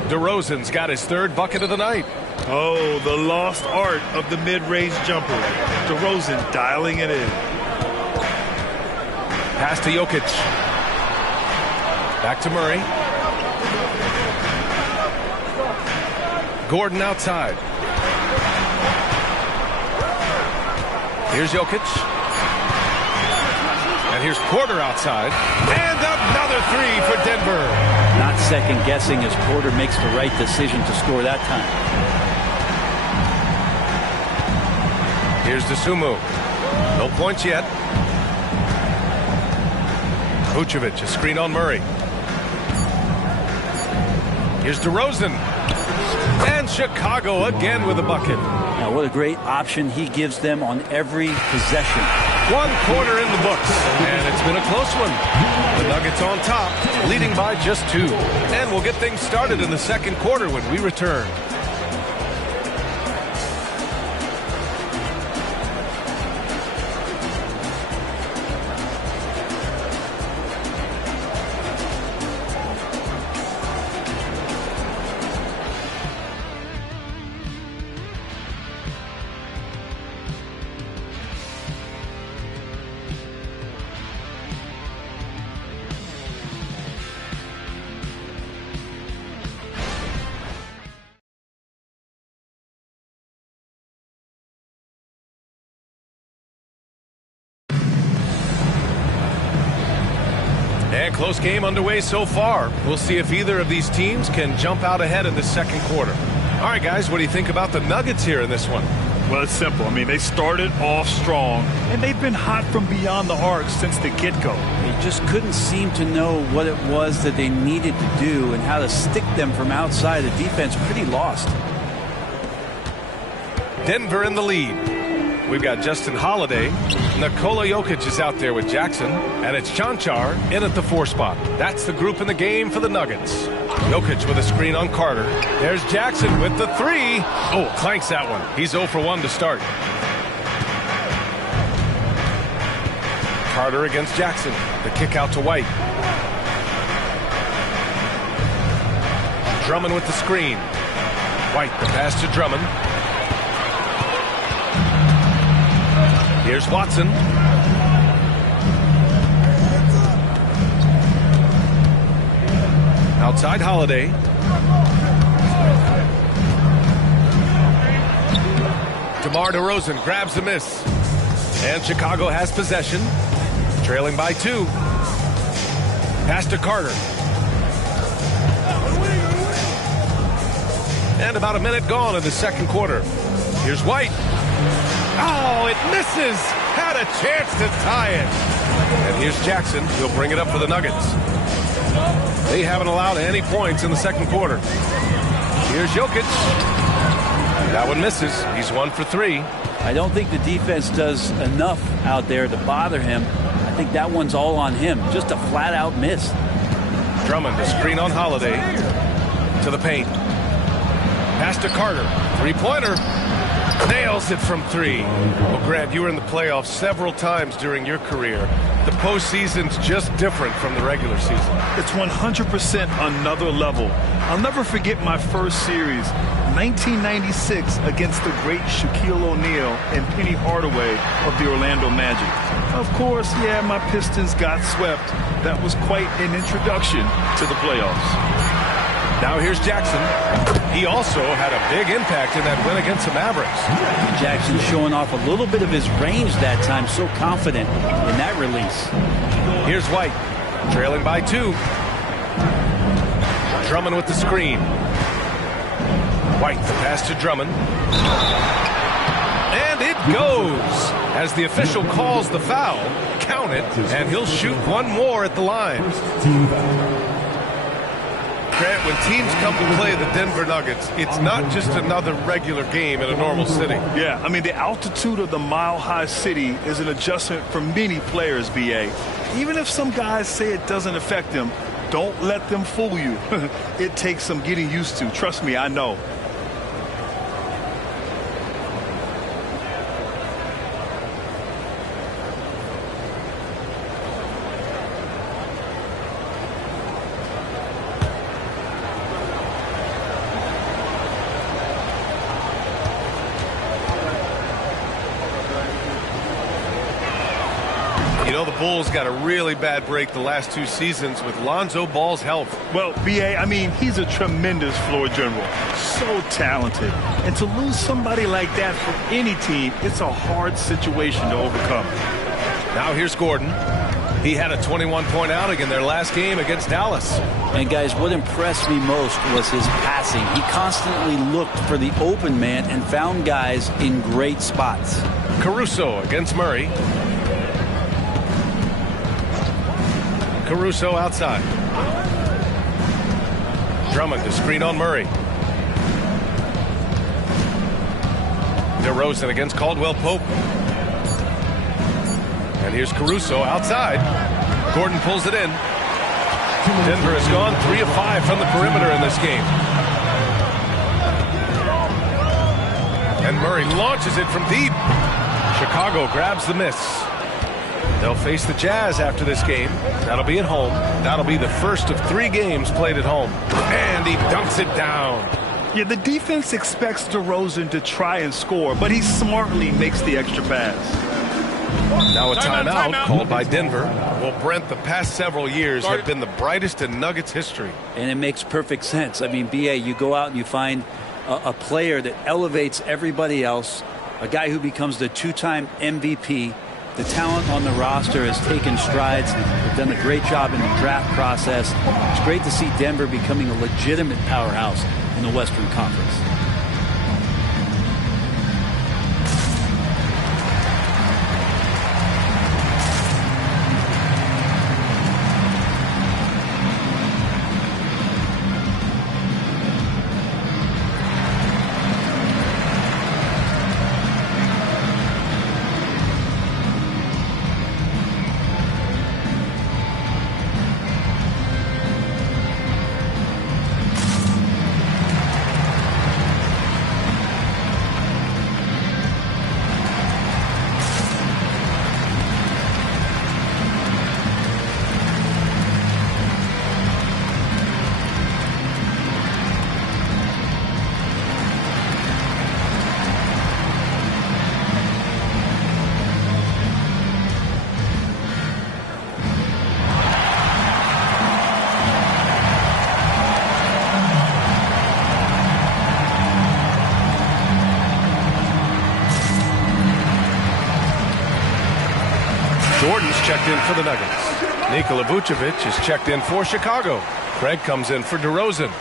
DeRozan's got his 3rd bucket of the night. Oh, the lost art of the mid-range jumper. DeRozan dialing it in. Pass to Jokic. Back to Murray. Gordon outside. Here's Jokic. And here's Porter outside. And another 3 for Denver. Not second guessing as Porter makes the right decision to score that time. Here's Dosunmu. No points yet. Vucevic, a screen on Murray. Here's DeRozan. And Chicago again with a bucket. Now, what a great option he gives them on every possession. 1 quarter in the books, and it's been a close one. The Nuggets on top, leading by just 2. And we'll get things started in the second quarter when we return. And close game underway so far. We'll see if either of these teams can jump out ahead in the second quarter. All right, guys, what do you think about the Nuggets here in this one? Well, it's simple. I mean, they started off strong, and they've been hot from beyond the arc since the get-go. They just couldn't seem to know what it was that they needed to do and how to stick them from outside. The defense pretty lost. Denver in the lead. We've got Justin Holiday. Nikola Jokic is out there with Jackson. And it's Chanchar in at the 4 spot. That's the group in the game for the Nuggets. Jokic with a screen on Carter. There's Jackson with the 3. Oh, clanks that one. He's 0 for 1 to start. Carter against Jackson. The kick out to White. Drummond with the screen. White, the pass to Drummond. Here's Watson. Outside Holiday. DeMar DeRozan grabs the miss. And Chicago has possession. Trailing by 2. Pass to Carter. And about a minute gone in the second quarter. Here's White. Oh, it misses. Had a chance to tie it. And here's Jackson. He'll bring it up for the Nuggets. They haven't allowed any points in the second quarter. Here's Jokic. That one misses. He's 1 for 3. I don't think the defense does enough out there to bother him. I think that one's all on him. Just a flat-out miss. Drummond, a screen on Holiday. To the paint. Pass to Carter. Three-pointer. Nails it from 3. Well, Grant, you were in the playoffs several times during your career. The postseason's just different from the regular season. It's 100% another level. I'll never forget my first series, 1996, against the great Shaquille O'Neal and Penny Hardaway of the Orlando Magic. Of course, yeah, my Pistons got swept. That was quite an introduction to the playoffs. Now here's Jackson. He also had a big impact in that win against the Mavericks. Jackson showing off a little bit of his range that time, so confident in that release. Here's White, trailing by 2. Drummond with the screen. White, the pass to Drummond. And it goes. As the official calls the foul, count it, and he'll shoot one more at the line. Team foul. Grant, when teams come to play the Denver Nuggets, it's not just another regular game in a normal city. Yeah, I mean, the altitude of the mile-high city is an adjustment for many players, B.A. Even if some guys say it doesn't affect them, don't let them fool you. It takes some getting used to. Trust me, I know. The Bulls got a really bad break the last 2 seasons with Lonzo Ball's health. Well, B.A., I mean, he's a tremendous floor general. So talented. And to lose somebody like that for any team, it's a hard situation to overcome. Now here's Gordon. He had a 21-point outing in their last game against Dallas. And guys, what impressed me most was his passing. He constantly looked for the open man and found guys in great spots. Caruso against Murray. Caruso outside. Drummond to screen on Murray. DeRozan against Caldwell Pope. And here's Caruso outside. Gordon pulls it in. Denver has gone 3 of 5 from the perimeter in this game. And Murray launches it from deep. Chicago grabs the miss. They'll face the Jazz after this game. That'll be at home. That'll be the first of 3 games played at home. And he dunks it down. Yeah, the defense expects DeRozan to try and score, but he smartly makes the extra pass. Now a timeout called by Denver. Well, Brent, the past several years have been the brightest in Nuggets history. And it makes perfect sense. I mean, B.A., you go out and you find a player that elevates everybody else, a guy who becomes the 2-time MVP. The talent on the roster has taken strides. They've done a great job in the draft process. It's great to see Denver becoming a legitimate powerhouse in the Western Conference. Jordan's checked in for the Nuggets. Nikola Vucevic is checked in for Chicago. Craig comes in for DeRozan.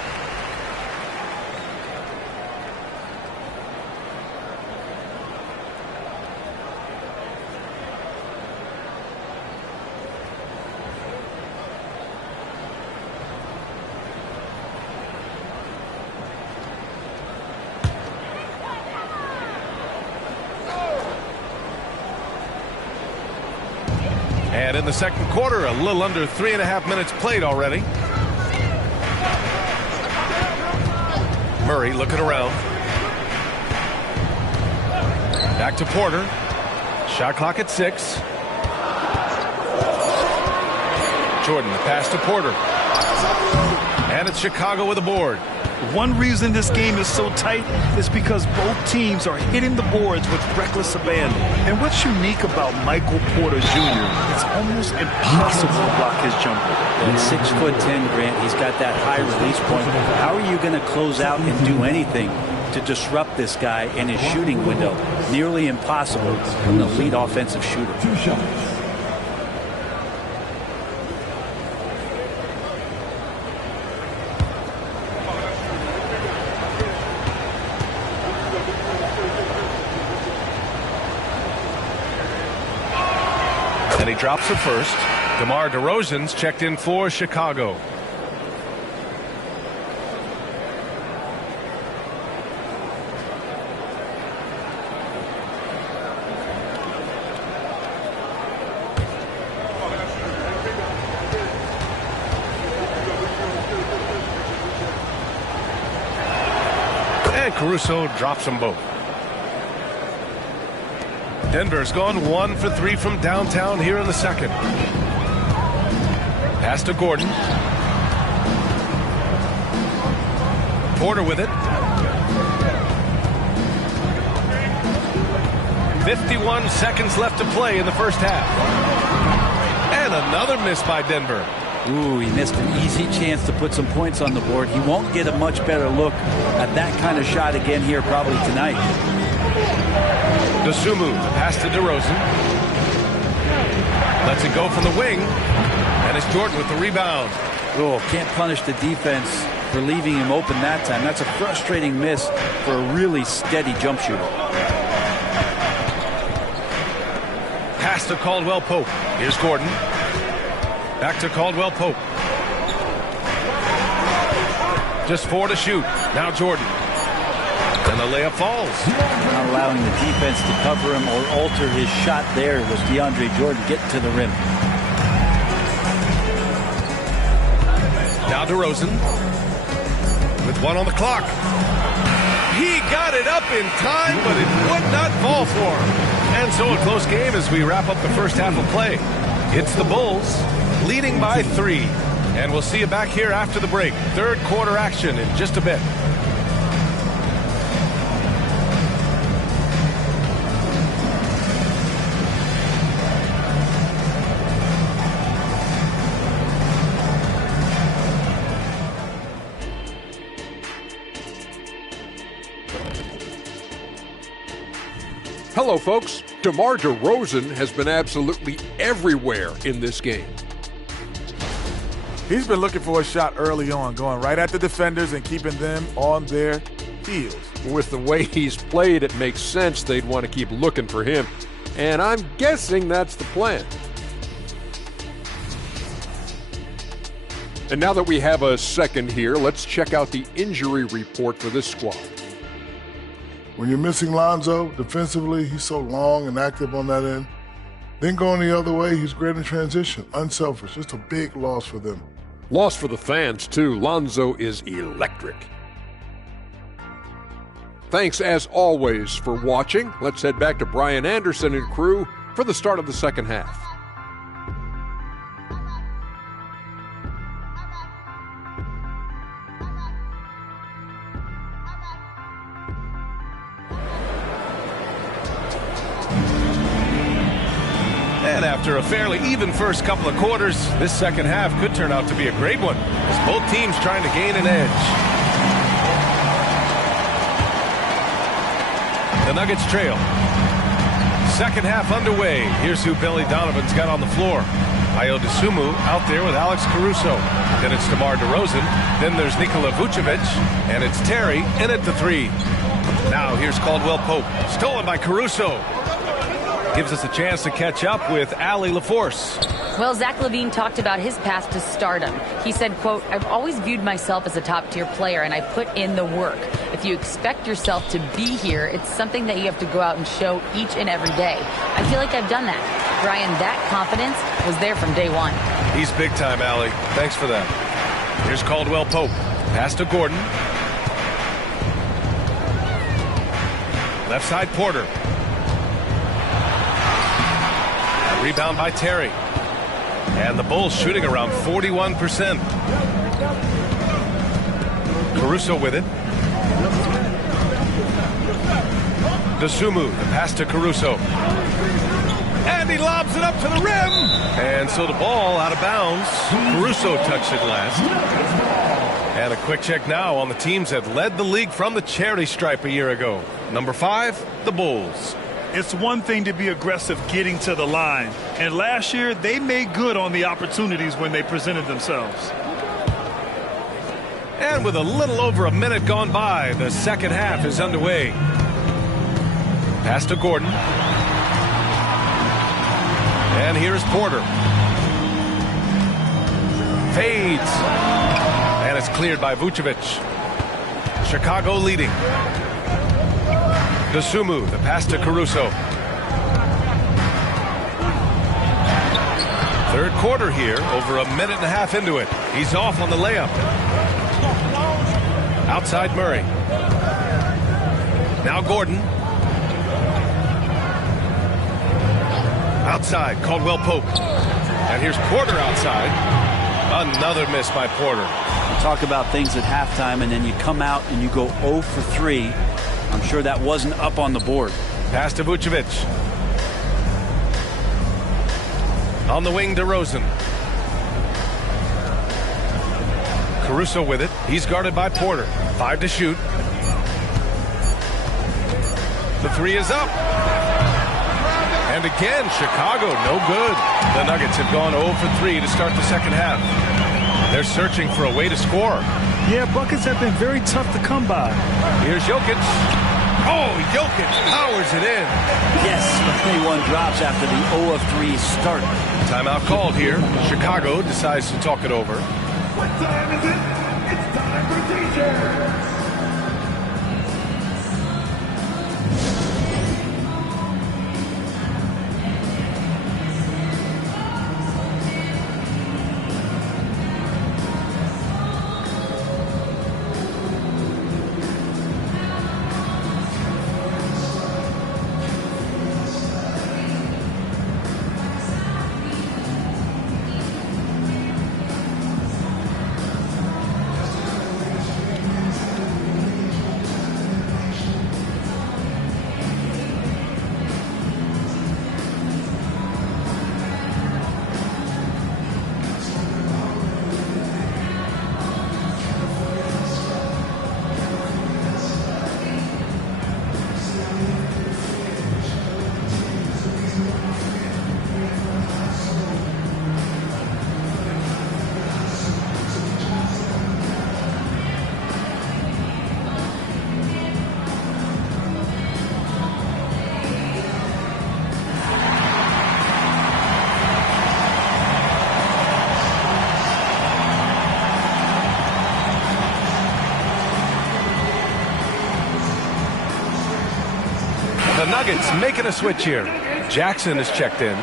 And in the second quarter, a little under 3.5 minutes played already. Murray looking around. Back to Porter. Shot clock at 6. Jordan, the pass to Porter. And it's Chicago with a board. One reason this game is so tight is because both teams are hitting the boards with reckless abandon. And what's unique about Michael Porter Jr., it's almost impossible to block his jumper. At 6'10", Grant, he's got that high release point. How are you going to close out and do anything to disrupt this guy in his shooting window? Nearly impossible from the lead offensive shooter. 2 shots. And he drops it first. DeMar DeRozan's checked in for Chicago. And Caruso drops them both. Denver's gone 1 for 3 from downtown here in the second. Pass to Gordon. Porter with it. 51 seconds left to play in the first half. And another miss by Denver. Ooh, he missed an easy chance to put some points on the board. He won't get a much better look at that kind of shot again here probably tonight. Dosunmu, pass to DeRozan. Lets it go from the wing. And it's Jordan with the rebound. Oh, can't punish the defense for leaving him open that time. That's a frustrating miss for a really steady jump shooter. Pass to Caldwell Pope. Here's Gordon. Back to Caldwell Pope. Just 4 to shoot. Now Jordan. And the layup falls. Not allowing the defense to cover him or alter his shot there was DeAndre Jordan getting to the rim. Now DeRozan with 1 on the clock. He got it up in time, but it would not fall for him. And so a close game as we wrap up the first half of play. It's the Bulls leading by 3. And we'll see you back here after the break. Third quarter action in just a bit. Hello, folks. DeMar DeRozan has been absolutely everywhere in this game. He's been looking for a shot early on, going right at the defenders and keeping them on their heels. With the way he's played, it makes sense they'd want to keep looking for him. And I'm guessing that's the plan. And now that we have a second here, let's check out the injury report for this squad. When you're missing Lonzo, defensively, he's so long and active on that end. Then going the other way, he's great in transition, unselfish. Just a big loss for them. Loss for the fans, too. Lonzo is electric. Thanks, as always, for watching. Let's head back to Brian Anderson and crew for the start of the second half. And after a fairly even first couple of quarters, this second half could turn out to be a great one as both teams trying to gain an edge. The Nuggets trail. Second half underway. Here's who Billy Donovan's got on the floor. Ayo Dosunmu out there with Alex Caruso. Then it's DeMar DeRozan. Then there's Nikola Vucevic. And it's Terry in at the 3. Now here's Caldwell Pope. Stolen by Caruso. Gives us a chance to catch up with Allie LaForce. Well, Zach LaVine talked about his path to stardom. He said, quote, "I've always viewed myself as a top-tier player, and I put in the work. If if you expect yourself to be here, it's something that you have to go out and show each and every day. I feel like I've done that. Brian, that confidence was there from day one. He's big time, Allie. Thanks for that. Here's Caldwell Pope. Pass to Gordon. Left side, Porter. A rebound by Terry. And the Bulls shooting around 41%. Caruso with it. Dosunmu, the pass to Caruso. And he lobs it up to the rim. And so the ball out of bounds. Caruso touched it last. And a quick check now on the teams that led the league from the charity stripe a year ago. Number 5, the Bulls. It's one thing to be aggressive getting to the line. And last year, they made good on the opportunities when they presented themselves. And with a little over a minute gone by, the second half is underway. Pass to Gordon. And here's Porter. Fades. And it's cleared by Vucevic. Chicago leading. Dosunmu, the pass to Caruso. Third quarter here, over a minute and a half into it. He's off on the layup. Outside Murray. Now Gordon. Outside, Caldwell Pope. And here's Porter outside. Another miss by Porter. You talk about things at halftime, and then you come out and you go 0 for 3. I'm sure that wasn't up on the board. Pass to Vucevic. On the wing, DeRozan. Caruso with it. He's guarded by Porter. 5 to shoot. The 3 is up. And again, Chicago, no good. The Nuggets have gone 0 for 3 to start the second half. They're searching for a way to score. Yeah, buckets have been very tough to come by. Here's Jokic. Oh, Jokic powers it in. Yes, but anyone drops after the 0 of 3 start. Timeout called here. Chicago decides to talk it over. What time is it? It's time for DJ. The Nuggets making a switch here. Jackson is checked in.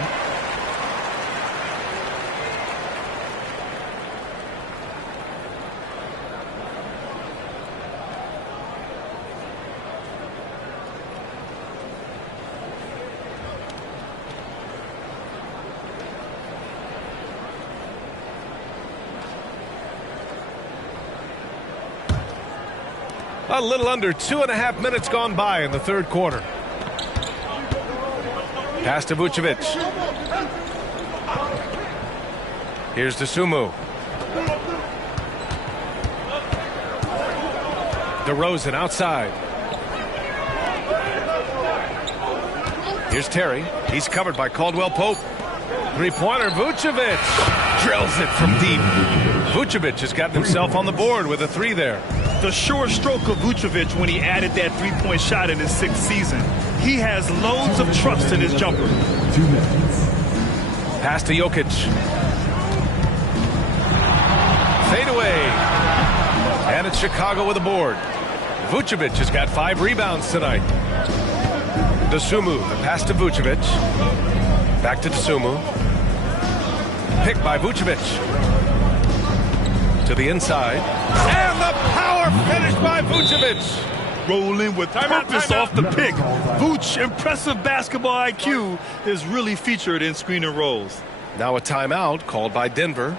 A little under 2.5 minutes gone by in the third quarter. Pass to Vucevic. Here's Dosunmu. DeRozan outside. Here's Terry. He's covered by Caldwell Pope. Three-pointer, Vucevic. Drills it from deep. Vucevic has gotten himself on the board with a 3 there. The sure stroke of Vucevic when he added that three-point shot in his 6th season. He has loads of trust in his jumper. 2 minutes. Pass to Jokic. Fade away. And it's Chicago with a board. Vucevic has got 5 rebounds tonight. Dosunmu, the pass to Vucevic. Back to Dosunmu. Picked by Vucevic. To the inside. And the power finish by Vucevic. Rolling with purpose off the pick. Vooch, impressive basketball IQ, is really featured in screen and rolls. Now a timeout called by Denver.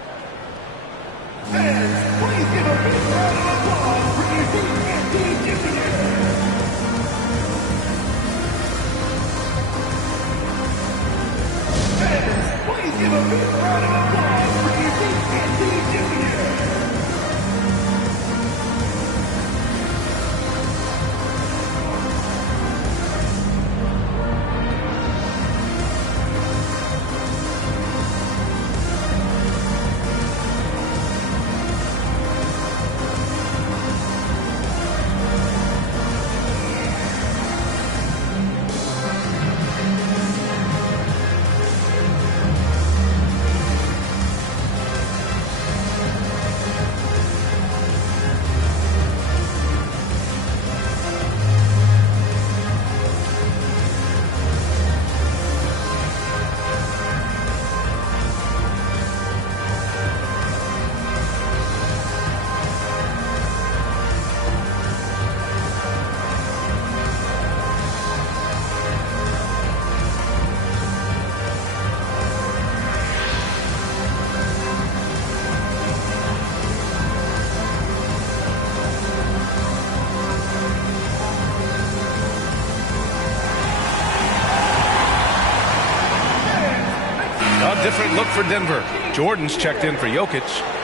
Different look for Denver. Jordan's checked in for Jokic.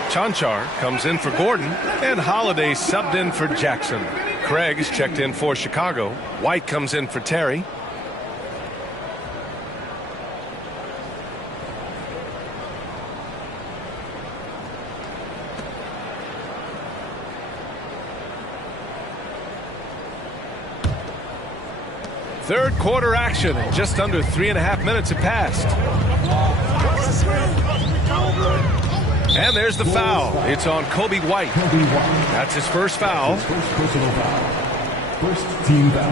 Chanchar comes in for Gordon. And Holiday subbed in for Jackson. Craig's checked in for Chicago. White comes in for Terry. Third quarter action. Just under 3.5 minutes have passed. And there's the foul. It's on Kobe White. That's his first foul. First personal foul. First team foul.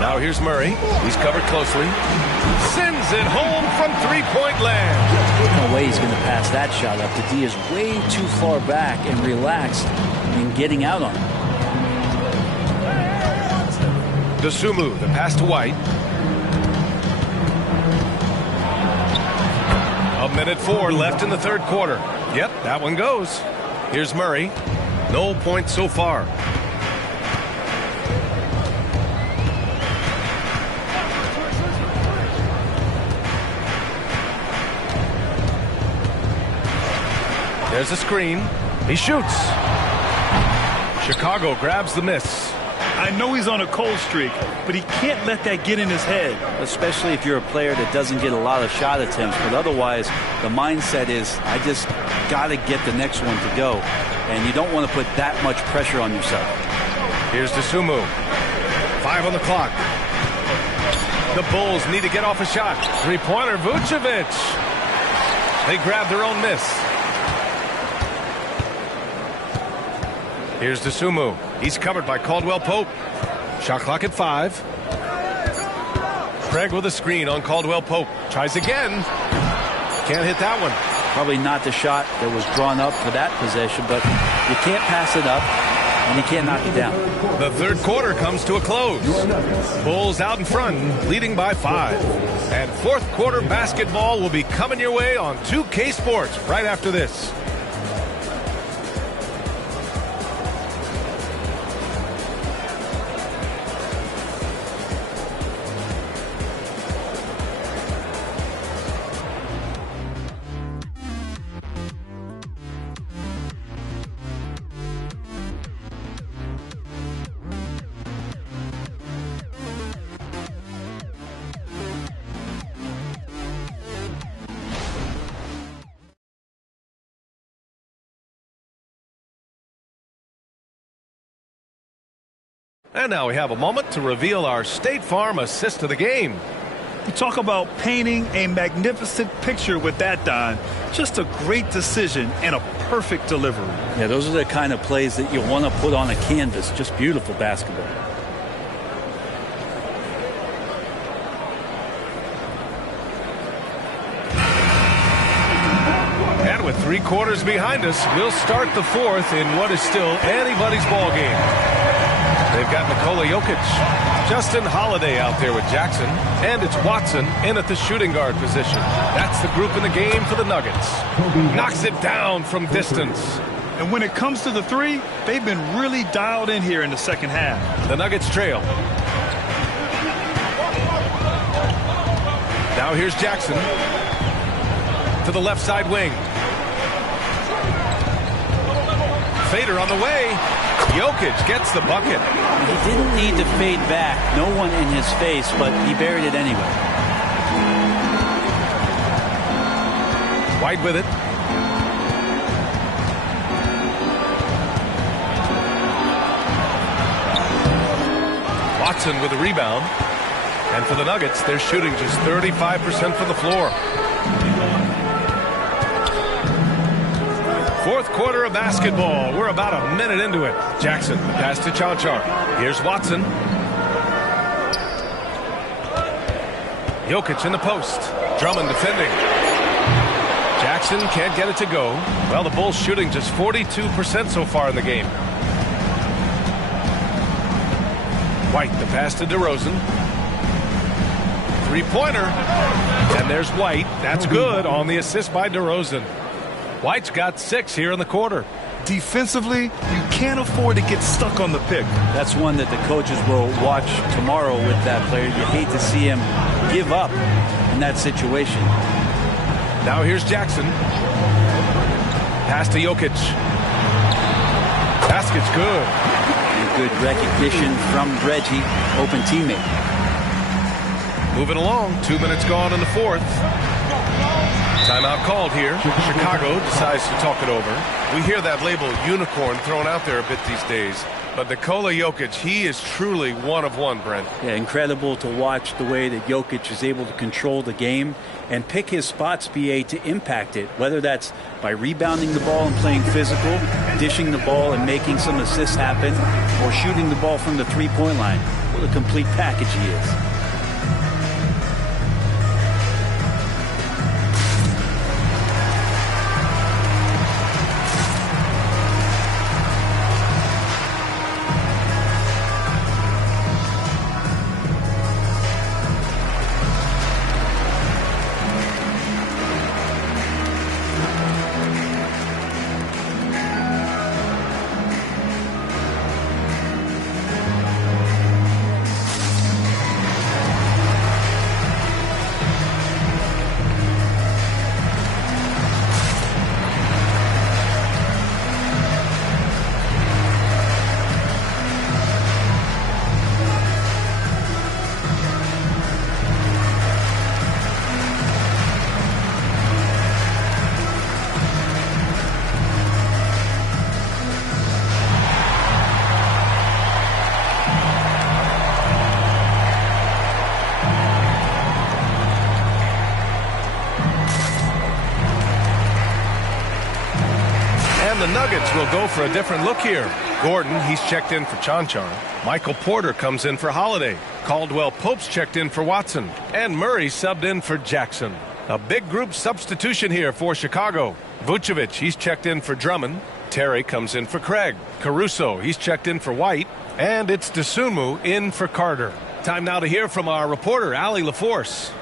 Now here's Murray. He's covered closely. Sends it home from three-point land. No way he's going to pass that shot up. The D is way too far back and relaxed in getting out on it. Dosunmu, the pass to White. 1:04 left in the third quarter. Yep, that one goes. Here's Murray. No points so far. There's a screen. He shoots. Chicago grabs the miss. I know he's on a cold streak, but he can't let that get in his head. Especially if you're a player that doesn't get a lot of shot attempts. But otherwise, the mindset is, I just got to get the next one to go. And you don't want to put that much pressure on yourself. Here's Dosunmu. 5 on the clock. The Bulls need to get off a shot. Three-pointer, Vucevic. They grab their own miss. Here's Dosunmu. He's covered by Caldwell Pope. Shot clock at 5. Craig with a screen on Caldwell Pope. Tries again. Can't hit that one. Probably not the shot that was drawn up for that possession, but you can't pass it up and you can't knock it down. The third quarter comes to a close. Bulls out in front, leading by 5. And fourth quarter basketball will be coming your way on 2K Sports right after this. And now we have a moment to reveal our State Farm assist of the game. You talk about painting a magnificent picture with that, Don. Just a great decision and a perfect delivery. Yeah, those are the kind of plays that you want to put on a canvas. Just beautiful basketball. And with 3 quarters behind us, we'll start the fourth in what is still anybody's ball game. They've got Nikola Jokic, Justin Holiday out there with Jackson, and it's Watson in at the shooting guard position. That's the group in the game for the Nuggets. Knocks it down from distance. And when it comes to the three, they've been really dialed in here in the second half. The Nuggets trail. Now here's Jackson to the left side wing. Fader on the way. Jokic gets the bucket. He didn't need to fade back. No one in his face, but he buried it anyway. White with it. Watson with the rebound. And for the Nuggets, they're shooting just 35% from the floor. Fourth quarter of basketball. We're about a minute into it. Jackson, pass to Chanchar. Here's Watson. Jokic in the post. Drummond defending. Jackson can't get it to go. Well, the Bulls shooting just 42% so far in the game. White, the pass to DeRozan. Three-pointer. And there's White. That's good on the assist by DeRozan. White's got 6 here in the quarter. Defensively, you can't afford to get stuck on the pick. That's one that the coaches will watch tomorrow with that player. You hate to see him give up in that situation. Now here's Jackson. Pass to Jokic. Basket's good. And good recognition from Reggie, open teammate. Moving along, 2 minutes gone in the fourth. Timeout called here. Chicago decides to talk it over. We hear that label unicorn thrown out there a bit these days. But Nikola Jokic, he is truly one of one, Brent. Yeah, incredible to watch the way that Jokic is able to control the game and pick his spots, BA, to impact it. Whether that's by rebounding the ball and playing physical, dishing the ball and making some assists happen, or shooting the ball from the three-point line. What a complete package he is. The Nuggets will go for a different look here. Gordon, he's checked in for Chanchar. Michael Porter comes in for Holiday. Caldwell Pope's checked in for Watson. And Murray subbed in for Jackson. A big group substitution here for Chicago. Vucevic, he's checked in for Drummond. Terry comes in for Craig. Caruso, he's checked in for White. And it's Dosunmu in for Carter. Time now to hear from our reporter, Allie LaForce.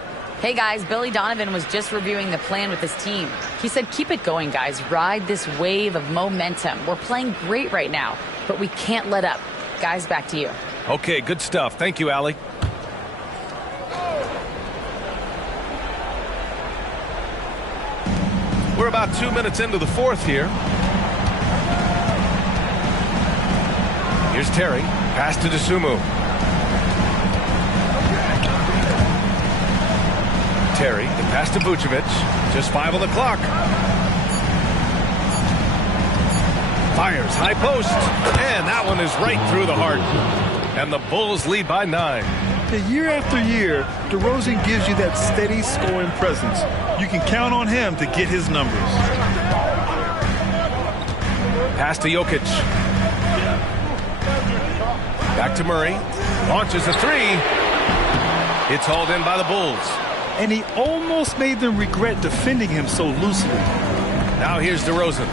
Hey guys, Billy Donovan was just reviewing the plan with his team. He said, keep it going, guys. Ride this wave of momentum. We're playing great right now, but we can't let up. Guys, back to you. Okay, good stuff. Thank you, Allie. We're about 2 minutes into the fourth here. Here's Terry. Pass to Dosunmu. Terry, the pass to Vucevic. Just 5 on the clock. Fires, high post. And that one is right through the heart. And the Bulls lead by 9. after year after year, DeRozan gives you that steady scoring presence. You can count on him to get his numbers. Pass to Jokic. Back to Murray. Launches a three. It's hauled in by the Bulls. And he almost made them regret defending him so loosely. Now here's DeRozan.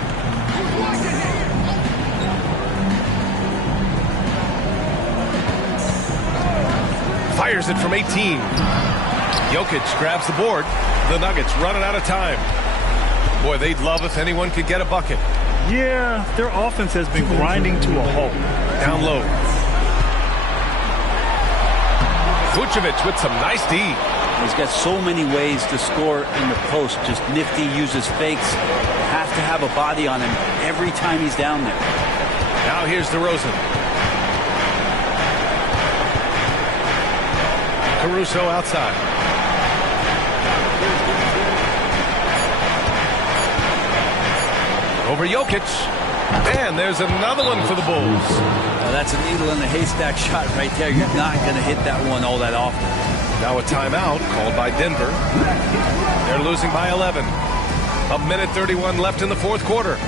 Fires it from 18. Jokic grabs the board. The Nuggets running out of time. Boy, they'd love if anyone could get a bucket. Yeah, their offense has been grinding to a halt. Down low. Vucevic with some nice D. He's got so many ways to score in the post. Just nifty, uses fakes. Have to have a body on him every time he's down there. Now here's DeRozan. Caruso outside. Over Jokic. And there's another one for the Bulls. Now that's a needle in the haystack shot right there. You're not going to hit that one all that often. Now a timeout called by Denver. They're losing by 11. A minute 31 left in the fourth quarter.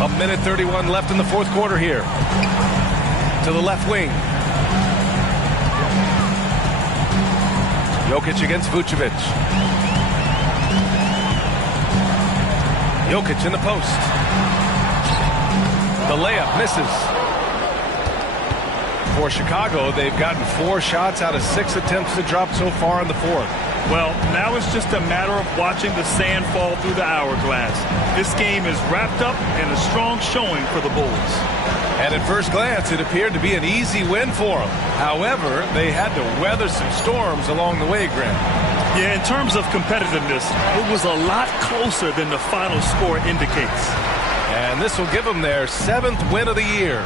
A minute 31 left in the fourth quarter here. To the left wing. Jokic against Vucevic. Jokic in the post. The layup misses. For Chicago, they've gotten 4 shots out of 6 attempts to drop so far in the fourth. Well, now it's just a matter of watching the sand fall through the hourglass. This game is wrapped up in a strong showing for the Bulls. And at first glance, it appeared to be an easy win for them. However, they had to weather some storms along the way, Grant. Yeah, in terms of competitiveness, it was a lot closer than the final score indicates. And this will give them their 7th win of the year.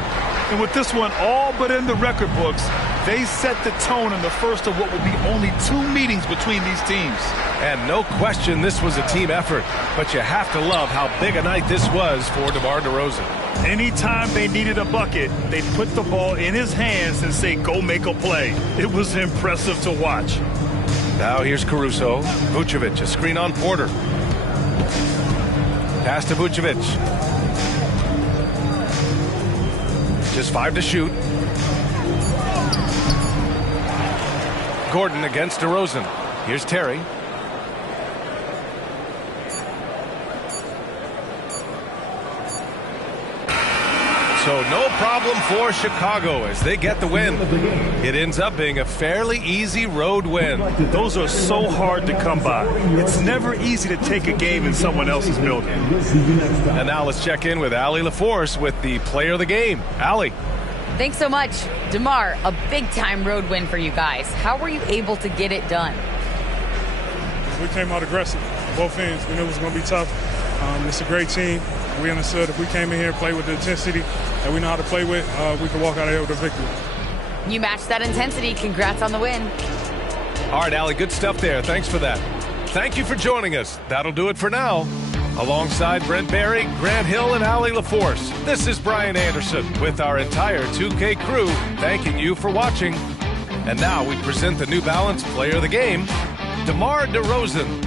And with this one all but in the record books, they set the tone in the first of what will be only 2 meetings between these teams. And no question this was a team effort, but you have to love how big a night this was for DeMar DeRozan. Anytime they needed a bucket, they put the ball in his hands and say, go make a play. It was impressive to watch. Now here's Caruso. Vucevic, a screen on Porter. Pass to Vucevic. Just 5 to shoot. Gordon against DeRozan. Here's Terry. So no problem for Chicago as they get the win. It ends up being a fairly easy road win. Those are so hard to come by. It's never easy to take a game in someone else's building. And now let's check in with Allie LaForce with the player of the game. Allie. Thanks so much. DeMar, a big-time road win for you guys. How were you able to get it done? We came out aggressive, both ends. We knew it was going to be tough. It's a great team. We understood if we came in here and played with the intensity that we know how to play with, we could walk out of here with a victory. You matched that intensity. Congrats on the win. All right, Allie, good stuff there. Thanks for that. Thank you for joining us. That'll do it for now. Alongside Brent Barry, Grant Hill, and Allie LaForce, this is Brian Anderson with our entire 2K crew thanking you for watching. And now we present the New Balance Player of the Game, DeMar DeRozan.